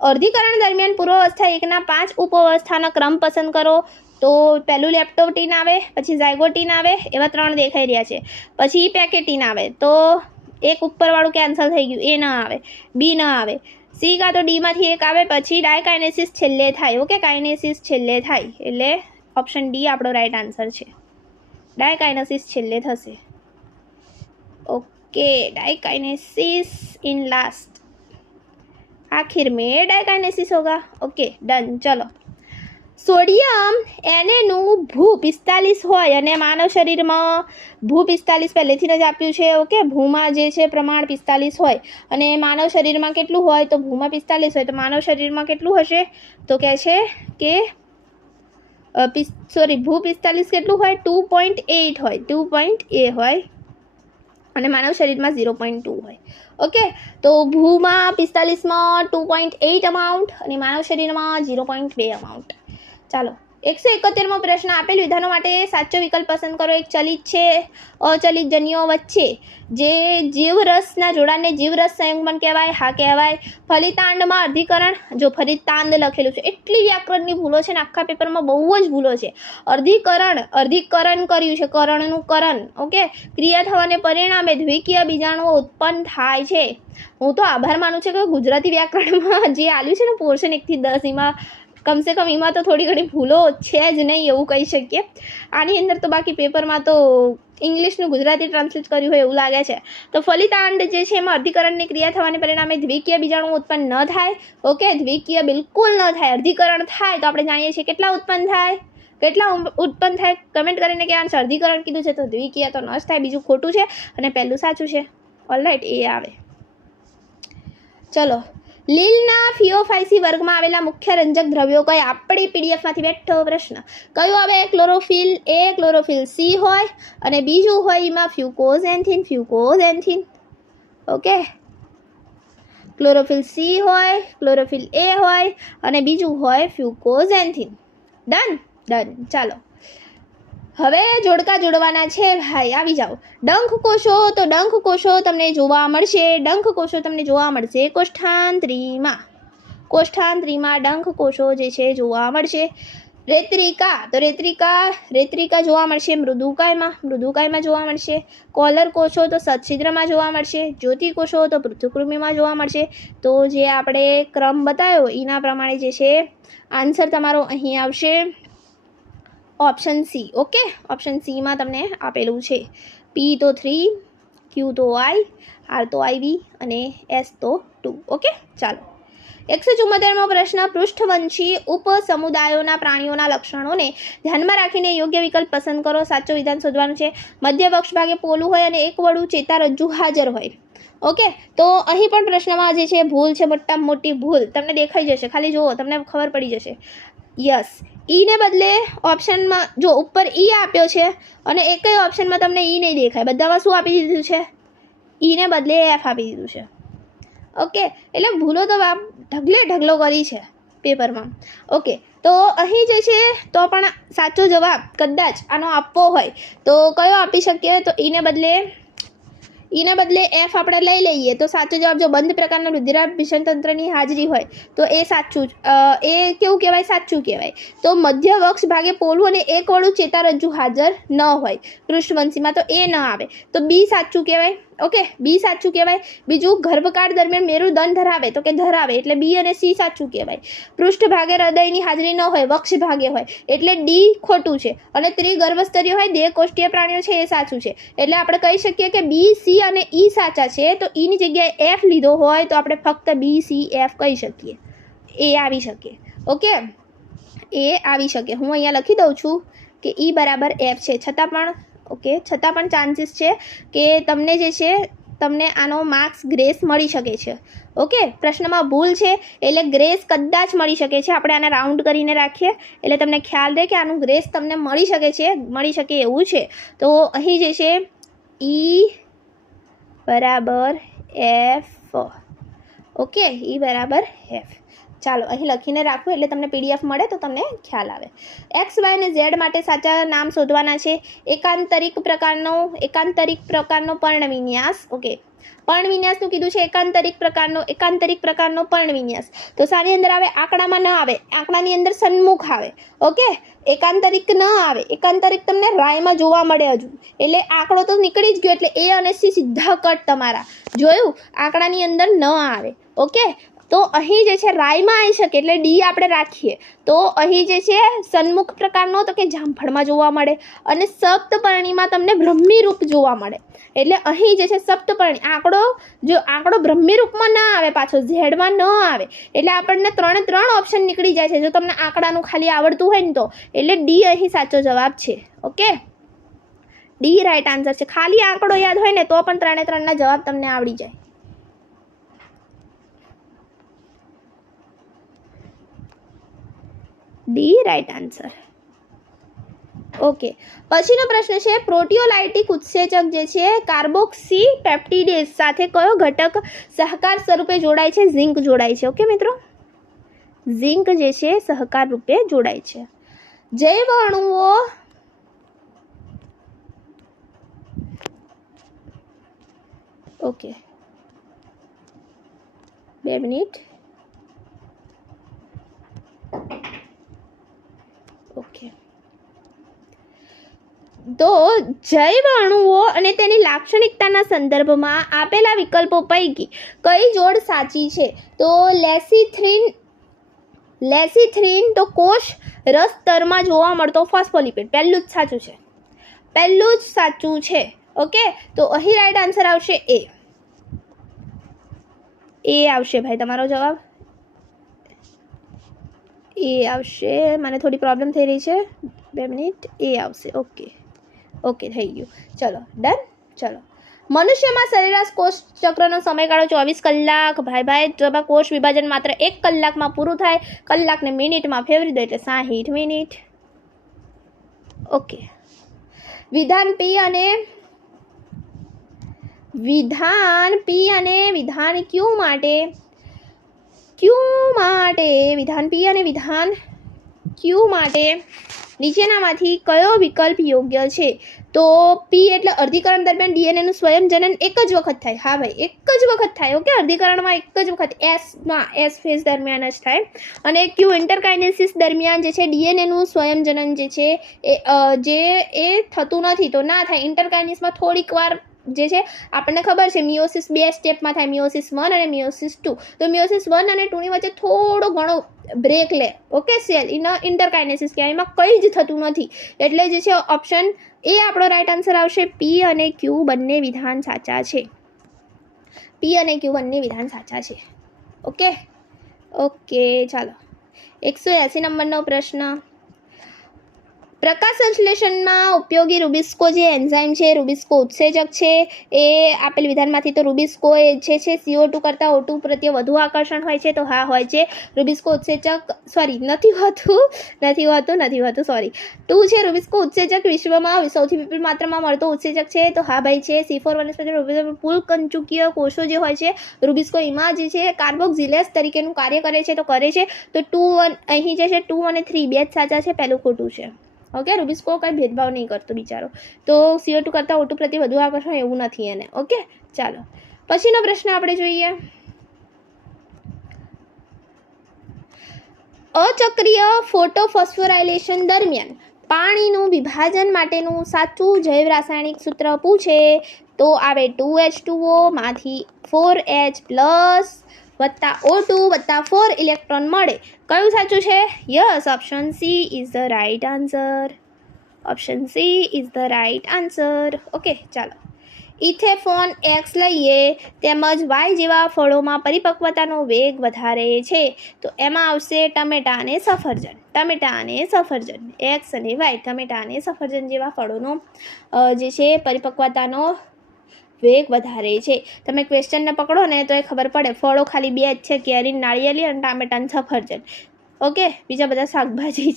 અર્ધીકરણ દરમિયાન પૂર્વાવસ્થા 1ના 5 ઉપઅવસ્થાનો ક્રમ પસંદ કરો. તો પહેલું લેપ્ટોટીન આવે, પછી ઝાયગોટીન આવે, એવા 3 દેખાઈ રહ્યા છે. પછી પેકેટીન આવે, તો એક ઉપરવાળું કેન્સલ થઈ ગયું, એ ના આવે. બી ના આવે. સી કાં તો ડીમાંથી એક આવે, પછી ડાયકાઇનેસિસ છેલ્લે થાય. ઓકે, કાઇનેસિસ છેલ્લે થાય એટલે ઓપ્શન ડી આપણો રાઈટ આન્સર છે. ડાયકાઇનેસિસ છેલ્લે થશે. ओके, डाइकाइनेसिस इन लास्ट, आखिर में डाइकाइनेसिस होगा. Okay, done. चलो, सोडियम Na ભૂ 45 હોય અને માનવ શરીરમાં ભૂ 45 પહેલેથી જ આપ્યું છે. ઓકે, ભૂમાં જે છે પ્રમાણ 45 હોય અને માનવ શરીરમાં કેટલું હોય? તો ભૂમાં 45 હોય તો માનવ શરીરમાં કેટલું હશે? તો કહે છે કે ભૂ 45 કેટલું હોય? 2.8 હોય. 2.8 હોય અને માનવ શરીરમાં 0.2 હોય. ઓકે, તો ભૂમાં 45માં 2.8 અમાઉન્ટ અને માનવ શરીરમાં 0.2 અમાઉન્ટ. ચાલો, 171મો પ્રશ્ન. આપેલ વિધાનો માટે સાચો વિકલ્પ પસંદ કરો. એક ચલિત છે, અચલિત જન્યો વચ્ચે જે જીવરસના જોડાણને જીવરસ સંયુગ્મન કહેવાય. હા કહેવાય. ફલિતાંડમાં અર્ધીકરણ, જો ફલિતાંડ લખેલું છે એટલી વ્યાકરણની ભૂલો છે ને આખા પેપરમાં બહુ જ ભૂલો છે. અર્ધીકરણ કર્યું છે, કરણનું કરણ. ઓકે, ક્રિયા થવાને પરિણામે દ્વિકીય બીજાણુઓ ઉત્પન્ન થાય છે. હું તો આભાર માનું છું કે ગુજરાતી વ્યાકરણમાં જે આલ્યું છે ને પોર્શન 1 થી 10 એમાં કમસે કમ એમાં તો થોડી ઘણી ભૂલો છે જ નહીં એવું કહી શકીએ. આની અંદર તો બાકી પેપરમાં તો ઇંગ્લિશનું ગુજરાતી ટ્રાન્સલેટ કર્યું હોય એવું લાગે છે. તો ફલિતાંડ જે છે એમાં અર્ધીકરણની ક્રિયા થવાને પરિણામે દ્વિકીય બીજાણુ ઉત્પન્ન ન થાય. ઓકે, દ્વિકીય બિલકુલ ન થાય. અર્ધીકરણ થાય તો આપણે જાણીએ છીએ કેટલા ઉત્પન્ન થાય, કમેન્ટ કરીને કે આન્સર અર્ધીકરણ કીધું છે તો દ્વિકીય તો ન જ થાય, બીજું ખોટું છે અને પહેલું સાચું છે. ઓલરાઈટ, એ આવે. ચલો, લીલના ફિયોફાઇસી વર્ગમાં આવેલા મુખ્ય રંજક દ્રવ્યો કયા? આપણી પીડીએફમાંથી બેઠો પ્રશ્ન. કયું આવે? ક્લોરોફિલ. એ ક્લોરોફિલ સી હોય અને બીજું હોય એમાં ફ્યુકોઝેન્થિન. ઓકે, ક્લોરોફિલ સી હોય, ક્લોરોફિલ એ હોય અને બીજું હોય ફ્યુકોઝેન્થિન. ડન. ચાલો, હવે જોડકા જોડવાના છે ભાઈ, આવી જાઓ. ડંખ કોષો, તો ડંખ કોષો તમને જોવા મળશે કોષ્ઠાંત્રીમાં ડંખ કોષો જે છે જોવા મળશે. રેત્રિકા, તો રેત્રિકા જોવા મળશે મૃદુકાયમાં જોવા મળશે. કોલર કોષો તો સચ્છિદ્રમાં જોવા મળશે. જ્યોતિ કોષો તો પૃથુકૃમિમાં જોવા મળશે. તો જે આપણે ક્રમ બતાવ્યો એના પ્રમાણે જે છે આન્સર તમારો અહીં આવશે ઓપ્શન સી. ઓકે, ઓપ્શન સીમાં તમને આપેલું છે. પી તો 3, ક્યુ તો I, આર તો IV અને S તો 2. ઓકે, ચાલો. 174મો પ્રશ્ન. પૃષ્ઠવંશી ઉપસમુદાયોના પ્રાણીઓના લક્ષણોને ધ્યાનમાં રાખીને યોગ્ય વિકલ્પ પસંદ કરો. સાચું વિધાન શોધવાનું છે. મધ્ય વક્ષ ભાગે પોલું હોય અને એક વડું ચેતારજ્જુ હાજર હોય. ઓકે, તો અહીં પણ પ્રશ્નમાં જે છે ભૂલ છે, મોટામાં મોટી ભૂલ તમને દેખાઈ જશે. ખાલી જુઓ, તમને ખબર પડી જશે. યસ, ઈને બદલે ઓપ્શનમાં જો ઉપર ઈ આપ્યો છે અને એકય ઓપ્શનમાં તમને ઈ નહીં દેખાય. બધામાં શું આપી દીધું છે? ઈને બદલે એફ આપી દીધું છે. ઓકે, એટલે ભૂલો તો ઢગલો કરી છે પેપરમાં. ઓકે, તો અહીં જે છે તો પણ સાચો જવાબ કદાચ આનો આપવો હોય તો કયો આપી શકીએ? તો ઈને બદલે એફ આપણે લઈ લઈએ તો સાચો જવાબ જો બંધ પ્રકારના રુધિરાભિસરણ તંત્રની હાજરી હોય તો એ સાચું, એ કેવું કહેવાય? સાચું કહેવાય. તો મધ્ય વક્ષ ભાગે પોલું અને એક વડું ચેતારજ્જુ હાજર ન હોય પૃષ્ઠવંશીમાં તો એ ન આવે. તો બી સાચું કહેવાય. ઓકે, બી સાચું કહેવાય. બીજું, ગર્ભકાળ દરમિયાન મેરુદંડ ધરાવે તો કે ધરાવે એટલે બી અને સી સાચું કહેવાય. પૃષ્ઠ ભાગે હૃદયની હાજરી ન હોય, વક્ષ ભાગે હોય એટલે ડી ખોટું છે. અને ત્રિગર્ભસ્તરીય હોય, દેહકોષ્ઠીય પ્રાણીઓ છે એ સાચું છે. એટલે આપણે કહી શકીએ કે બી, સી અને ઈ સાચા છે. તો ઈની જગ્યાએ એફ લીધો હોય તો આપણે ફક્ત બી, સી, એફ કહી શકીએ. એ આવી શકે. ઓકે, એ આવી શકે. હું અહીંયા લખી દઉં છું કે ઈ બરાબર એફ છે. છતાં પણ ચાન્સીસ છે કે તમને જે છે તમને આનો માર્ક્સ ગ્રેસ મળી શકે છે. ઓકે, પ્રશ્નમાં ભૂલ છે એટલે ગ્રેસ કદાચ મળી શકે છે. આપણે આને રાઉન્ડ કરીને રાખીએ એટલે તમને ખ્યાલ રહે કે આનું ગ્રેસ તમને મળી શકે એવું છે. તો અહીં જે છે ઈ બરાબર એફ. ઓકે, ઈ બરાબર એફ. ચાલો, અહીં લખીને રાખો એટલે તમને PDF મળે તો તમને ખ્યાલ આવે. X, Y અને Z માટે સાચા નામ શોધવાના છે. એકાંતરિક પ્રકારનો પર્ણવિન્યાસ. ઓકે, પર્ણવિન્યાસનું કીધું છે. એકાંતરિક પ્રકારનો પર્ણવિન્યાસ તો શાની અંદર આવે? આંકડામાં ન આવે, આંકડાની અંદર સન્મુખ આવે. ઓકે, એકાંતરિક ન આવે. એકાંતરિક તમને રાયમાં જોવા મળે હજુ, એટલે આંકડો તો નીકળી જ ગયો એટલે A અને C સીધા કટ તમારા. જોયું? આંકડાની અંદર ન આવે. ઓકે, તો અહીં જે છે રાયમાં આવી શકે એટલે ડી આપણે રાખીએ. તો અહીં જે છે સન્મુખ પ્રકારનો તો કે જામફળમાં જોવા મળે અને સપ્તપર્ણીમાં તમને બ્રહ્મી રૂપ જોવા મળે. એટલે અહીં જે છે સપ્તપર્ણી આંકડો બ્રહ્મી રૂપમાં ના આવે, પાછો ઝેડમાં ન આવે. એટલે આપણને 3 ઓપ્શન નીકળી જાય છે જો તમને આંકડાનું ખાલી આવડતું હોય ને તો. એટલે ડી અહીં સાચો જવાબ છે. ઓકે, ડી રાઈટ આન્સર છે. ખાલી આંકડો યાદ હોય ને તો પણ 3 જવાબ તમને આવડી જાય. D right answer. ઓકે, પછીનો પ્રશ્ન છે પ્રોટીઓલાઇટિક ઉત્સેચક જે છે કાર્બોક્સી પેપ્ટિડેઝ સાથે કયો ઘટક સહકાર સ્વરૂપે જોડાય છે? ઝિંક જોડાય છે. ઓકે મિત્રો, ઝિંક જે છે સહકાર રૂપે જોડાય છે. જૈવ અણુઓ ઓકે 2 મિનિટ. ઓકે, તો જૈવ અણુઓ અને તેની લાક્ષણિકતાના સંદર્ભમાં આપેલા વિકલ્પો પૈકી કઈ જોડ સાચી છે? તો લેસિથિન લેસિથ્રીન તો કોષ રસ સ્તરમાં જોવા મળતો ફોસ્ફોલિપિડ. પહેલું જ સાચું છે. ઓકે, તો અહીં રાઈટ આન્સર આવશે એ આવશે ભાઈ તમારો જવાબ. એ આવશે. મને થોડી પ્રોબ્લેમ થઈ રહી છે, 2 મિનિટ. એ આવશે. ઓકે થઈ ગયું. ચલો ડન. ચલો, મનુષ્યમાં સરેરાશ કોષ ચક્રનો સમયગાળો 24 કલાક. ભાઈ જેમાં કોષ વિભાજન માત્ર 1 કલાકમાં પૂરું થાય. કલાકને મિનિટમાં ફેરવી દો એટલે 60 મિનિટ. ઓકે, વિધાન પી અને વિધાન ક્યુ માટે નીચેનામાંથી કયો વિકલ્પ યોગ્ય છે? તો પી એટલે અર્ધીકરણ દરમિયાન ડીએનએનું સ્વયંજનન એક જ વખત થાય. હા ભાઈ, એક જ વખત થાય. ઓકે, અર્ધીકરણમાં એક જ વખત એસ ફેઝ દરમિયાન જ થાય. અને ક્યુ ઇન્ટરકાઇનેસિસ દરમિયાન જે છે ડીએનએનું સ્વયંજનન જે છે એ થતું નથી. તો ના થાય. ઇન્ટરકાઇનેસિસમાં થોડીક વાર જે છે આપણને ખબર છે મિયોસિસ 2 સ્ટેપમાં થાય, મિયોસિસ 1 અને મિયોસિસ 2. તો મિયોસિસ 1 અને 2 ની વચ્ચે થોડો ઘણો બ્રેક લે. ઓકે, સેલ ઇન્ટરકાઇનેસિસ કહેવાય, એમાં કંઈ જ થતું નથી. એટલે જે છે ઓપ્શન એ આપણો રાઈટ આન્સર આવશે. પી અને ક્યુ બંને વિધાન સાચા છે. ઓકે ચાલો, 180 નંબરનો પ્રશ્ન. પ્રકાશ સંશ્લેષણમાં ઉપયોગી રૂબિસ્કો જે એન્ઝાઇમ છે, રૂબિસ્કો ઉત્સેચક છે, એ આપેલ વિધાનમાંથી તો રૂબિસ્કો એ છે CO2 કરતાં O2 પ્રત્યે વધુ આકર્ષણ હોય છે. તો હા હોય છે. રૂબિસ્કો ઉત્સેચક નથી હોતું. 2 છે રૂબિસ્કો ઉત્સેચક વિશ્વમાં સૌથી વિપુલ માત્રામાં મળતો ઉત્સેચક છે. તો હા ભાઈ છે. C4 વનસ્પતિ પુલકંચુકીય કોષો જે હોય છે રૂબિસ્કો, એમાં જે છે કાર્બોક્સિલેસ તરીકેનું કાર્ય કરે છે. તો 2 અહીં જે છે 2 અને 3 બે જ સાચા છે, પહેલું ખોટું છે. ઓકે, રૂબિસ્કો કંઈ ભેદભાવ નહીં કરતો બિચારો. તો CO2 કરતાં O2 પ્રત્યે વધુ આકર્ષણ એવું નથી એને. ઓકે, ચાલો પછીનો પ્રશ્ન આપણે જોઈએ. અચક્રીય ફોટોફોસ્ફોરાયલેશન દરમિયાન પાણીનું વિભાજન માટેનું સાચું જૈવ રાસાયણિક સૂત્ર પૂછે તો આવે 2H2O માંથી 4H+ વત્તા O2 વત્તા 4 ઇલેક્ટ્રોન મળે. કયું સાચું છે? Yes, option she is the right answer. Okay, ચાલો. ઇથેફોન X લઈએ તેમજ Y જેવા ફળોમાં પરિપક્વતાનો વેગ વધારે છે. તો એમાં આવશે ટમેટા અને સફરજન. X અને Y, ટમેટા અને સફરજન જેવા ફળોનો જે છે પરિપક્વતાનો વેગ વધારે છે. તમે ક્વેશ્ચનને પકડો ને તો એ ખબર પડે. ફળો ખાલી 2 જ છે, કેરી, નાળિયેરી અને ટામેટા અને સફરજન. ઓકે, બીજા બધા શાકભાજી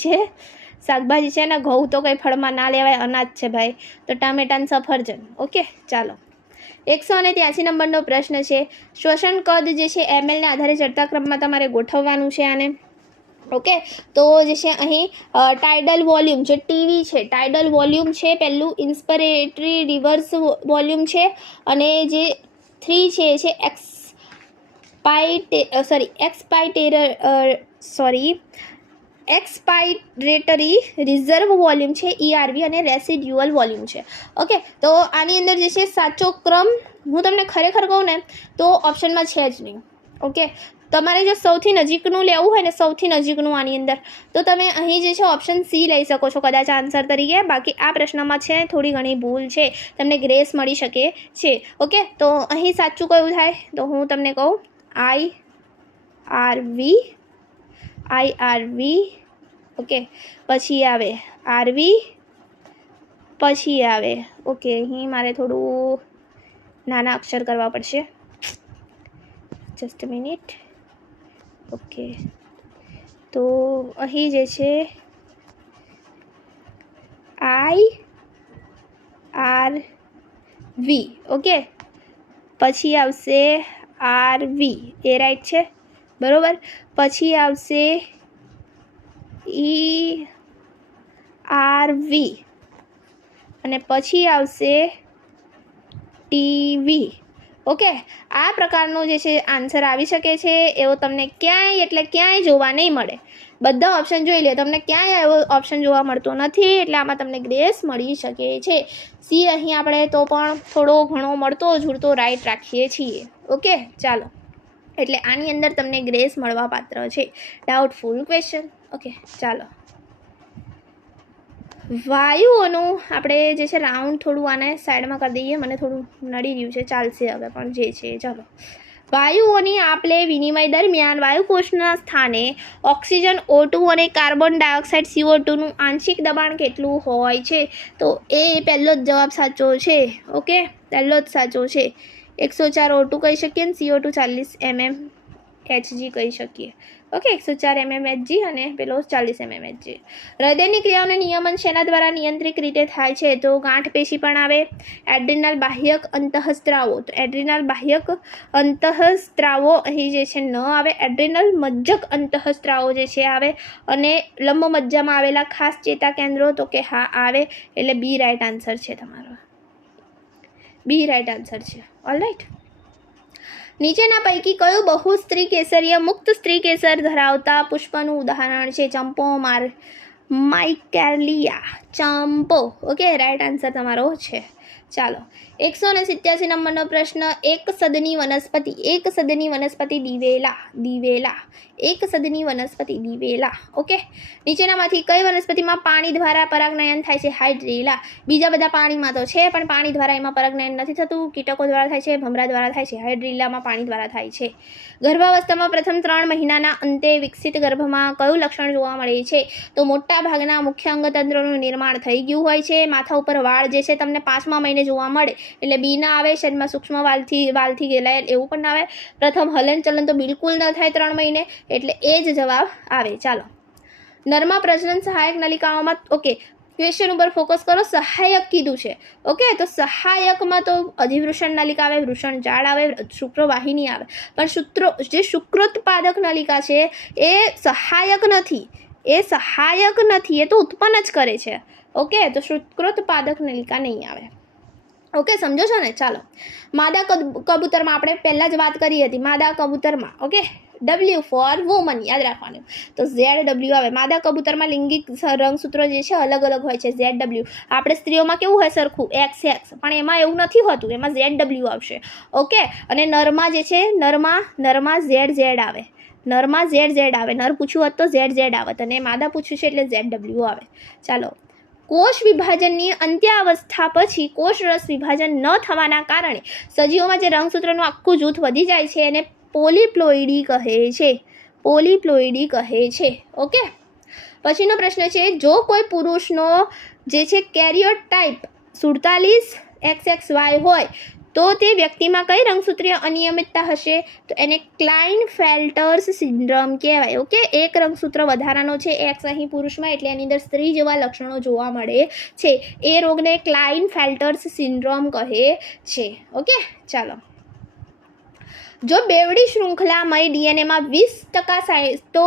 છે ને ઘઉં તો કંઈ ફળમાં ના લેવાય, અનાજ છે ભાઈ. તો ટામેટા અને સફરજન. ઓકે, ચાલો. 183 નંબરનો પ્રશ્ન છે. શ્વસન કદ જે છે ml ને આધારે ચડતા ક્રમમાં તમારે ગોઠવવાનું છે આને. ઓકે, તો જે છે અહીં ટાઇડલ વોલ્યુમ જે ટીવી છે, ટાઇડલ વોલ્યુમ છે પહેલું, ઇન્સ્પિરેટરી રિવર્સ વોલ્યુમ છે, અને જે 3 છે એ છે એક્સપાયરેટરી રિઝર્વ વોલ્યુમ છે ERV, અને રેસિડ્યુઅલ વોલ્યુમ છે. ઓકે, તો આની અંદર જે છે સાચો ક્રમ હું તમને ખરેખર કહું ને તો ઓપ્શનમાં છે જ નહીં. ઓકે, તમારે જો સૌથી નજીકનું લેવું હોય ને, સૌથી નજીકનું આની અંદર, તો તમે અહીં જે છે ઓપ્શન સી લઈ શકો છો કદાચ આન્સર તરીકે. બાકી આ પ્રશ્નમાં છે થોડી ઘણી ભૂલ છે, તમને ગ્રેસ મળી શકે છે. ઓકે, તો અહીં સાચું કયું થાય તો હું તમને કહું IRV. ઓકે, પછી આવે RV, પછી આવે. ઓકે, અહીં મારે થોડું નાના અક્ષર કરવા પડશે. Just minute. ઓકે, તો અહીં જે છે IRV. ઓકે, પછી આવશે RV, એ રાઈટ છે બરોબર. પછી આવશે ERV અને પછી આવશે TV. ઓકે, આ પ્રકારનો જે છે આન્સર આવી શકે છે. એવો તમને ક્યાંય જોવા નહીં મળે. બધા ઓપ્શન જોઈ લે, તમને ક્યાંય એવો ઓપ્શન જોવા મળતો નથી. એટલે આમાં તમને ગ્રેસ મળી શકે છે. સી અહીં આપણે તો પણ થોડો ઘણો મળતો ઝૂડતો રાઈટ રાખીએ છીએ. ઓકે, ચાલો. એટલે આની અંદર તમને ગ્રેસ મળવા પાત્ર છે. Doubtful question. ઓકે, ચાલો. વાયુઓનું આપણે જે છે રાઉન્ડ થોડું આને સાઈડમાં કરી દઈએ. મને થોડું નડી રહ્યું છે, ચાલશે હવે પણ જે છે. ચાલો. વાયુઓની આપલે વિનિમય દરમિયાન વાયુકોષના સ્થાને ઓક્સિજન O2 અને કાર્બન ડાયોક્સાઇડ CO2નું આંશિક દબાણ કેટલું હોય છે? તો એ પહેલો જ જવાબ સાચો છે. ઓકે, પહેલો જ સાચો છે. 104 O2 કહી શકીએ ને CO2 40 mm Hg કહી શકીએ. ઓકે, 104 mm Hg અને પેલો 40 mm Hg. હૃદયની ક્રિયાઓને નિયમન શેના દ્વારા નિયંત્રિત રીતે થાય છે? તો ગાંઠ પેશી પણ આવે, એડ્રિનલ બાહ્યક અંતઃસ્ત્રાવો. તો એડ્રિનલ બાહ્યક અંતઃસ્ત્રાવો અહીં જે છે ન આવે, એડ્રિનલ મજ્જક અંતઃસ્ત્રાવો જે છે આવે, અને લંબ મજ્જામાં આવેલા ખાસ ચેતા કેન્દ્રો. તો કે હા આવે, એટલે બી રાઈટ આન્સર છે તમારો. બી રાઈટ આન્સર છે. ઓલરાઈટ. નીચેના પૈકી કયું બહુ સ્ત્રી કેસરીય મુક્ત સ્ત્રી કેસર ધરાવતા પુષ્પનું ઉદાહરણ છે? ચંપો, માઇકેલિયા, ચંપો. ઓકે, રાઈટ આન્સર તમારો છે. ચાલો, 187 નંબરનો પ્રશ્ન. એક સદની વનસ્પતિ દિવેલા. એક સદની વનસ્પતિ દિવેલા. ઓકે, નીચેનામાંથી કઈ વનસ્પતિમાં પાણી દ્વારા પરાગનયન થાય છે? હાઇડ્રીલા. બીજા બધા પાણીમાં તો છે, પણ પાણી દ્વારા એમાં પરાગનયન નથી થતું. કીટકો દ્વારા થાય છે, ભમરા દ્વારા થાય છે. હાઇડ્રીલામાં પાણી દ્વારા થાય છે. ગર્ભાવસ્થામાં પ્રથમ 3 મહિનાના અંતે વિકસિત ગર્ભમાં કયું લક્ષણ જોવા મળે છે? તો મોટા ભાગના મુખ્ય અંગતંત્રોનું નિર્માણ થઈ ગયું હોય છે. માથા ઉપર વાળ જે છે તમને 5મા મહિને જોવા મળે, એટલે બી ના આવે. શરીરમાં સૂક્ષ્મ વાલથી ઘેરાયેલ એવું પણ ના આવે. પ્રથમ હલનચલન તો બિલકુલ ન થાય 3 મહિને, એટલે એ જ જવાબ આવે. ચાલો, નરમાં પ્રજનન સહાયક નલિકાઓમાં. ઓકે, ક્વેશ્ચન ઉપર ફોકસ કરો. સહાયક કીધું છે. ઓકે, તો સહાયકમાં તો અધિવૃષણ નલિકા આવે, વૃષણ ઝાડ આવે, શુક્રવાહિની આવે. પણ જે શુક્રોત્પાદક નલિકા છે એ સહાયક નથી. એ તો ઉત્પન્ન જ કરે છે. ઓકે, તો શુક્રોત્પાદક નલિકા નહીં આવે. ઓકે, સમજો છો ને? ચાલો, માદા કબૂતરમાં આપણે પહેલાં જ વાત કરી હતી. માદા કબૂતરમાં ઓકે, W ફોર વુમન યાદ રાખવાનું. તો ZW આવે. માદા કબૂતરમાં લિંગિક રંગસૂત્રો જે છે અલગ અલગ હોય છે. ZW. આપણે સ્ત્રીઓમાં કેવું હોય સરખું XX, પણ એમાં એવું નથી હોતું, એમાં ZW આવશે. ઓકે, અને નરમાં જે છે નરમાં ZZ આવે. નરમાં ZZ આવે. નર પૂછ્યું હોત તો ZZ આવત, અને માદા પૂછ્યું છે એટલે ZW આવે. ચાલો, કોષ વિભાજનની અંત્યાવસ્થા પછી કોષરસ વિભાજન ન થવાના કારણે સજીવોમાં જે રંગસૂત્રનું આખું જૂથ વધી જાય છે એને પોલીપ્લોઇડી કહે છે. ઓકે, પછીનો પ્રશ્ન છે. જો કોઈ પુરુષનો જે છે કેરિયોટાઇપ 47XXY હોય તો તે વ્યક્તિમાં કઈ રંગસૂત્રીય અનિયમિતતા હશે? તો એને ક્લાઇનફેલ્ટર્સ સિન્ડ્રોમ કહેવાય. ઓકે, એક રંગસૂત્ર વધારાનો છે X અહીં પુરુષમાં, એટલે એની અંદર સ્ત્રી જેવા લક્ષણો જોવા મળે છે. એ રોગને ક્લાઇનફેલ્ટર્સ સિન્ડ્રોમ કહે છે. ઓકે, ચાલો. જો બેવડી શૃંખલામય ડીએનએમાં 20%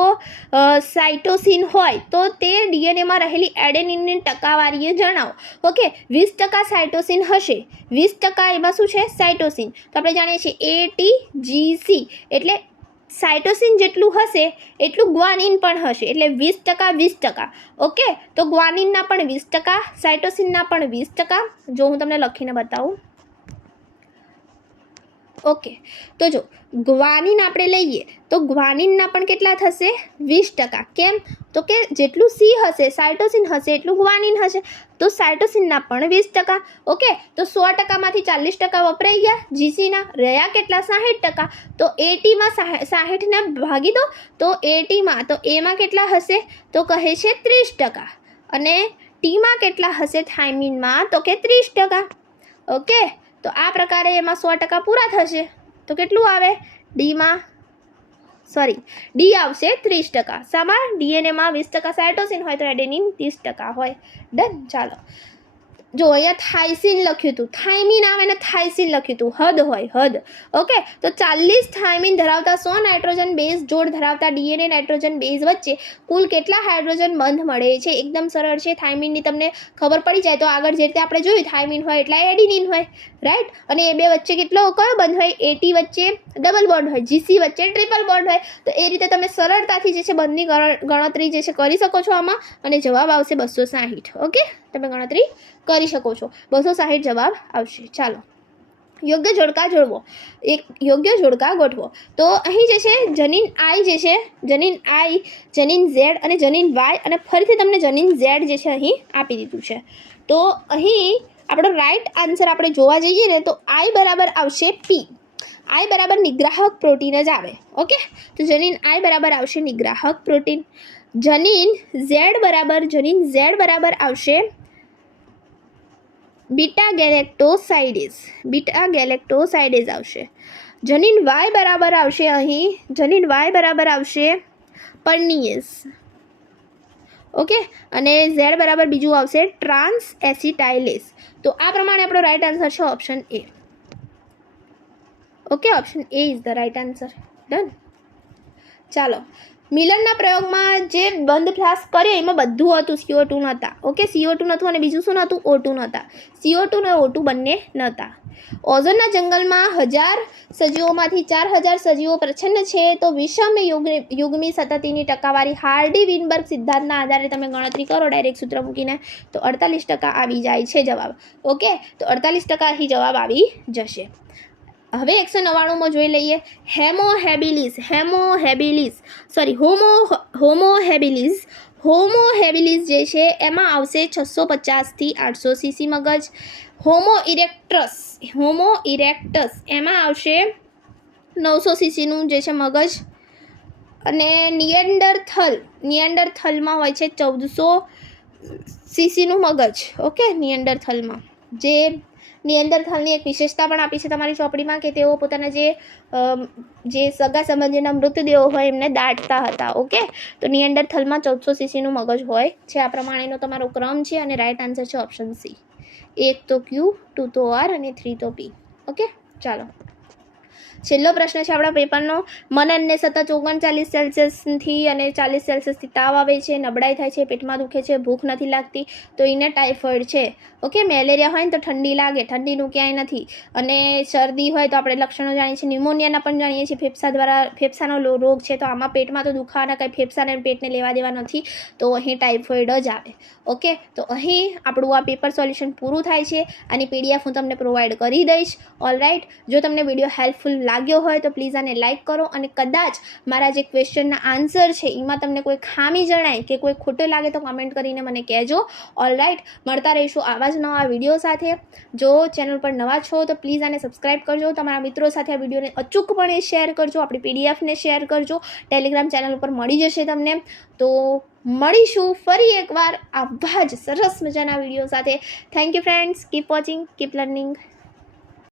સાઇટોસિન હોય તો તે ડીએનએમાં રહેલી એડેનિનની ટકાવારીએ જણાવો. ઓકે, 20% સાઇટોસિન હશે, 20% એમાં શું છે? સાઇટોસિન. તો આપણે જાણીએ છીએ ATGC, એટલે સાઇટોસિન જેટલું હશે એટલું ગ્વાનિન પણ હશે, એટલે 20%. ઓકે, તો ગ્વાનિનના પણ 20%, સાઇટોસિનના પણ 20%. જો હું તમને લખીને બતાવું. ઓકે, તો જો ગ્વાનિન આપણે લઈએ તો ગ્વાનિનના પણ કેટલા થશે? 20%. કેમ? તો કે જેટલું C હશે, સાઇટોસિન હશે, એટલું ગ્વાનિન હશે. તો સાઇટોસિનના પણ 20%. ઓકે, તો 100%માંથી 40% વપરાઈ ગયા. GCના રહ્યા કેટલા? 60%. તો ATમાં 60ને ભાગી દો, તો ATમાં તો Aમાં કેટલા હશે? તો કહે છે 30%. અને Tમાં કેટલા હશે? થાઇમિનમાં તો કે 30%. ઓકે, તો આ પ્રકારે એમાં 100% પૂરા થશે. તો કેટલું આવે? ડી આવશે 30%. શામાં? ડીએનએમાં 20% સાઇટોસિન હોય તો એડેનિન 30% હોય. ડન. ચાલો, જો અહીંયા થાઇસિન લખ્યું હતું, થાઇમિન આવે ને થાઇસિન લખ્યું હતું. હદ હોય, હદ. ઓકે, તો 40 થાઇમિન ધરાવતા 100 નાઇટ્રોજન બેઝ જોડ ધરાવતા ડીએનએ નાઇટ્રોજન બેઝ વચ્ચે કુલ કેટલા હાઇડ્રોજન બંધ મળે છે? એકદમ સરળ છે. થાઇમિનની તમને ખબર પડી જાય તો આગળ જે રીતે આપણે જોયું, થાઇમિન હોય એટલે એડિનિન હોય, રાઈટ. અને એ બે વચ્ચે કેટલો કયો બંધ હોય? AT વચ્ચે ડબલ બોન્ડ હોય, GC વચ્ચે ટ્રિપલ બોન્ડ હોય. તો એ રીતે તમે સરળતાથી જે છે બંધની ગણતરી જે છે કરી શકો છો આમાં, અને જવાબ આવશે 260. ઓકે, તમે ગણતરી કરી શકો છો. 260 જવાબ આવશે. ચાલો, યોગ્ય જોડકા જોડવો, એક યોગ્ય જોડકા ગોઠવો. તો અહીં જે છે જનીન આઈ જે છે, જનીન આઈ, જનીન ઝેડ અને જનીન વાય અને ફરીથી તમને જનીન ઝેડ જે છે અહીં આપી દીધું છે. તો અહીં આપણો રાઈટ આન્સર આપણે જોવા જઈએ ને તો આઈ બરાબર આવશે પી. આઈ બરાબર નિગ્રાહક પ્રોટીન જ આવે. ઓકે, તો જનીન આઈ બરાબર આવશે નિગ્રાહક પ્રોટીન. જનીન ઝેડ બરાબર આવશે બીટા ગેલેક્ટોસાઇડેઝ, બીટા ગેલેક્ટોસાઇડેઝ આવશે. જનીન વાય બરાબર આવશે અહીં, જનીન વાય બરાબર આવશે પરનીએઝ. ઓકે, અને ઝેડ બરાબર બીજું આવશે ટ્રાન્સ એસિટાઇલેઝ. તો આ પ્રમાણે આપણો રાઈટ આન્સર છે option A. Okay, option A is the right answer. Done. ચાલો, મિલનના પ્રયોગમાં જે બંધ ફ્લાસ્ક કર્યો એમાં બધું હતું, CO2 નહોતા. ઓકે, CO2 નહોતું અને બીજું શું નહોતું? O2 નહોતા. CO2 અને O2 બંને નહોતા. ઓઝોનના જંગલમાં 1000 સજીવોમાંથી 4000 સજીવો પ્રચ્છન્ન છે. તો વિષમ યુગ્મી સતતીની ટકાવારી હાર્ડી વિનબર્ગ સિદ્ધાંતના આધારે તમે ગણતરી કરો ડાયરેક્ટ સૂત્ર મૂકીને તો 48% આવી જાય છે જવાબ. ઓકે, તો 48% અહીં જવાબ આવી જશે. હવે 199માં જોઈ લઈએ. હોમોહેબિલિસ જે છે એમાં આવશે 650 થી 800 સીસી મગજ. હોમો ઇરેક્ટસ એમાં આવશે 900 સીસીનું જે છે મગજ. અને નિએન્ડરથલમાં હોય છે 1400 સીસીનું મગજ. ઓકે, નિએન્ડરથલમાં જે નિએન્ડરથલની એક વિશેષતા પણ આપી છે તમારી ચોપડીમાં કે તેઓ પોતાના જે સગા સંબંધીના મૃતદેહો હોય એમને દાટતા હતા. ઓકે, તો નિએન્ડરથલમાં 1400 સીસીનું મગજ હોય છે. આ પ્રમાણેનો તમારો ક્રમ છે અને રાઈટ આન્સર છે ઓપ્શન સી. 1 તો ક્યુ, 2 તો આર અને 3 તો પી. ઓકે, ચાલો છેલ્લો પ્રશ્ન છે આપણા પેપરનો. મનનને સતત 39 સેલ્સિયસથી અને 40 સેલ્સિયસથી તાવ આવે છે, નબળાઈ થાય છે, પેટમાં દુખે છે, ભૂખ નથી લાગતી, તો એને ટાઇફોઇડ છે. ઓકે, મેલેરિયા હોય ને તો ઠંડી લાગે, ઠંડીનું ક્યાંય નથી. અને શરદી હોય તો આપણે લક્ષણો જાણીએ છીએ, ન્યુમોનિયાના પણ જાણીએ છીએ, ફેફસાનો રોગ છે તો આમાં પેટમાં તો દુખાવાના કંઈ ફેફસાને પેટને લેવા દેવા નથી, તો અહીં ટાઇફોઇડ જ આવે. ઓકે, તો અહીં આપણું આ પેપર સોલ્યુશન પૂરું થાય છે. આની PDF હું તમને પ્રોવાઈડ કરી દઈશ. ઓલરાઈટ, જો તમને વિડીયો હેલ્પફુલ લાગ્યો હોય તો પ્લીઝ આને લાઇક કરો. અને કદાચ મારા જે ક્વેશ્ચનના આન્સર છે એમાં તમને કોઈ ખામી જણાય કે કોઈ ખોટો લાગે તો કમેન્ટ કરીને મને કહેજો. ઓલરાઈટ, મળતા રહીશું આવા જ નવા વિડીયો સાથે. જો ચેનલ પર નવા છો તો પ્લીઝ આને સબસ્ક્રાઈબ કરજો. તમારા મિત્રો સાથે આ વિડીયોને અચૂકપણે શેર કરજો. આપણી PDFને શેર કરજો. ટેલિગ્રામ ચેનલ ઉપર મળી જશે તમને. તો મળીશું ફરી એકવાર આવા જ સરસ મજાના વિડીયો સાથે. Thank you friends. Keep watching, keep learning.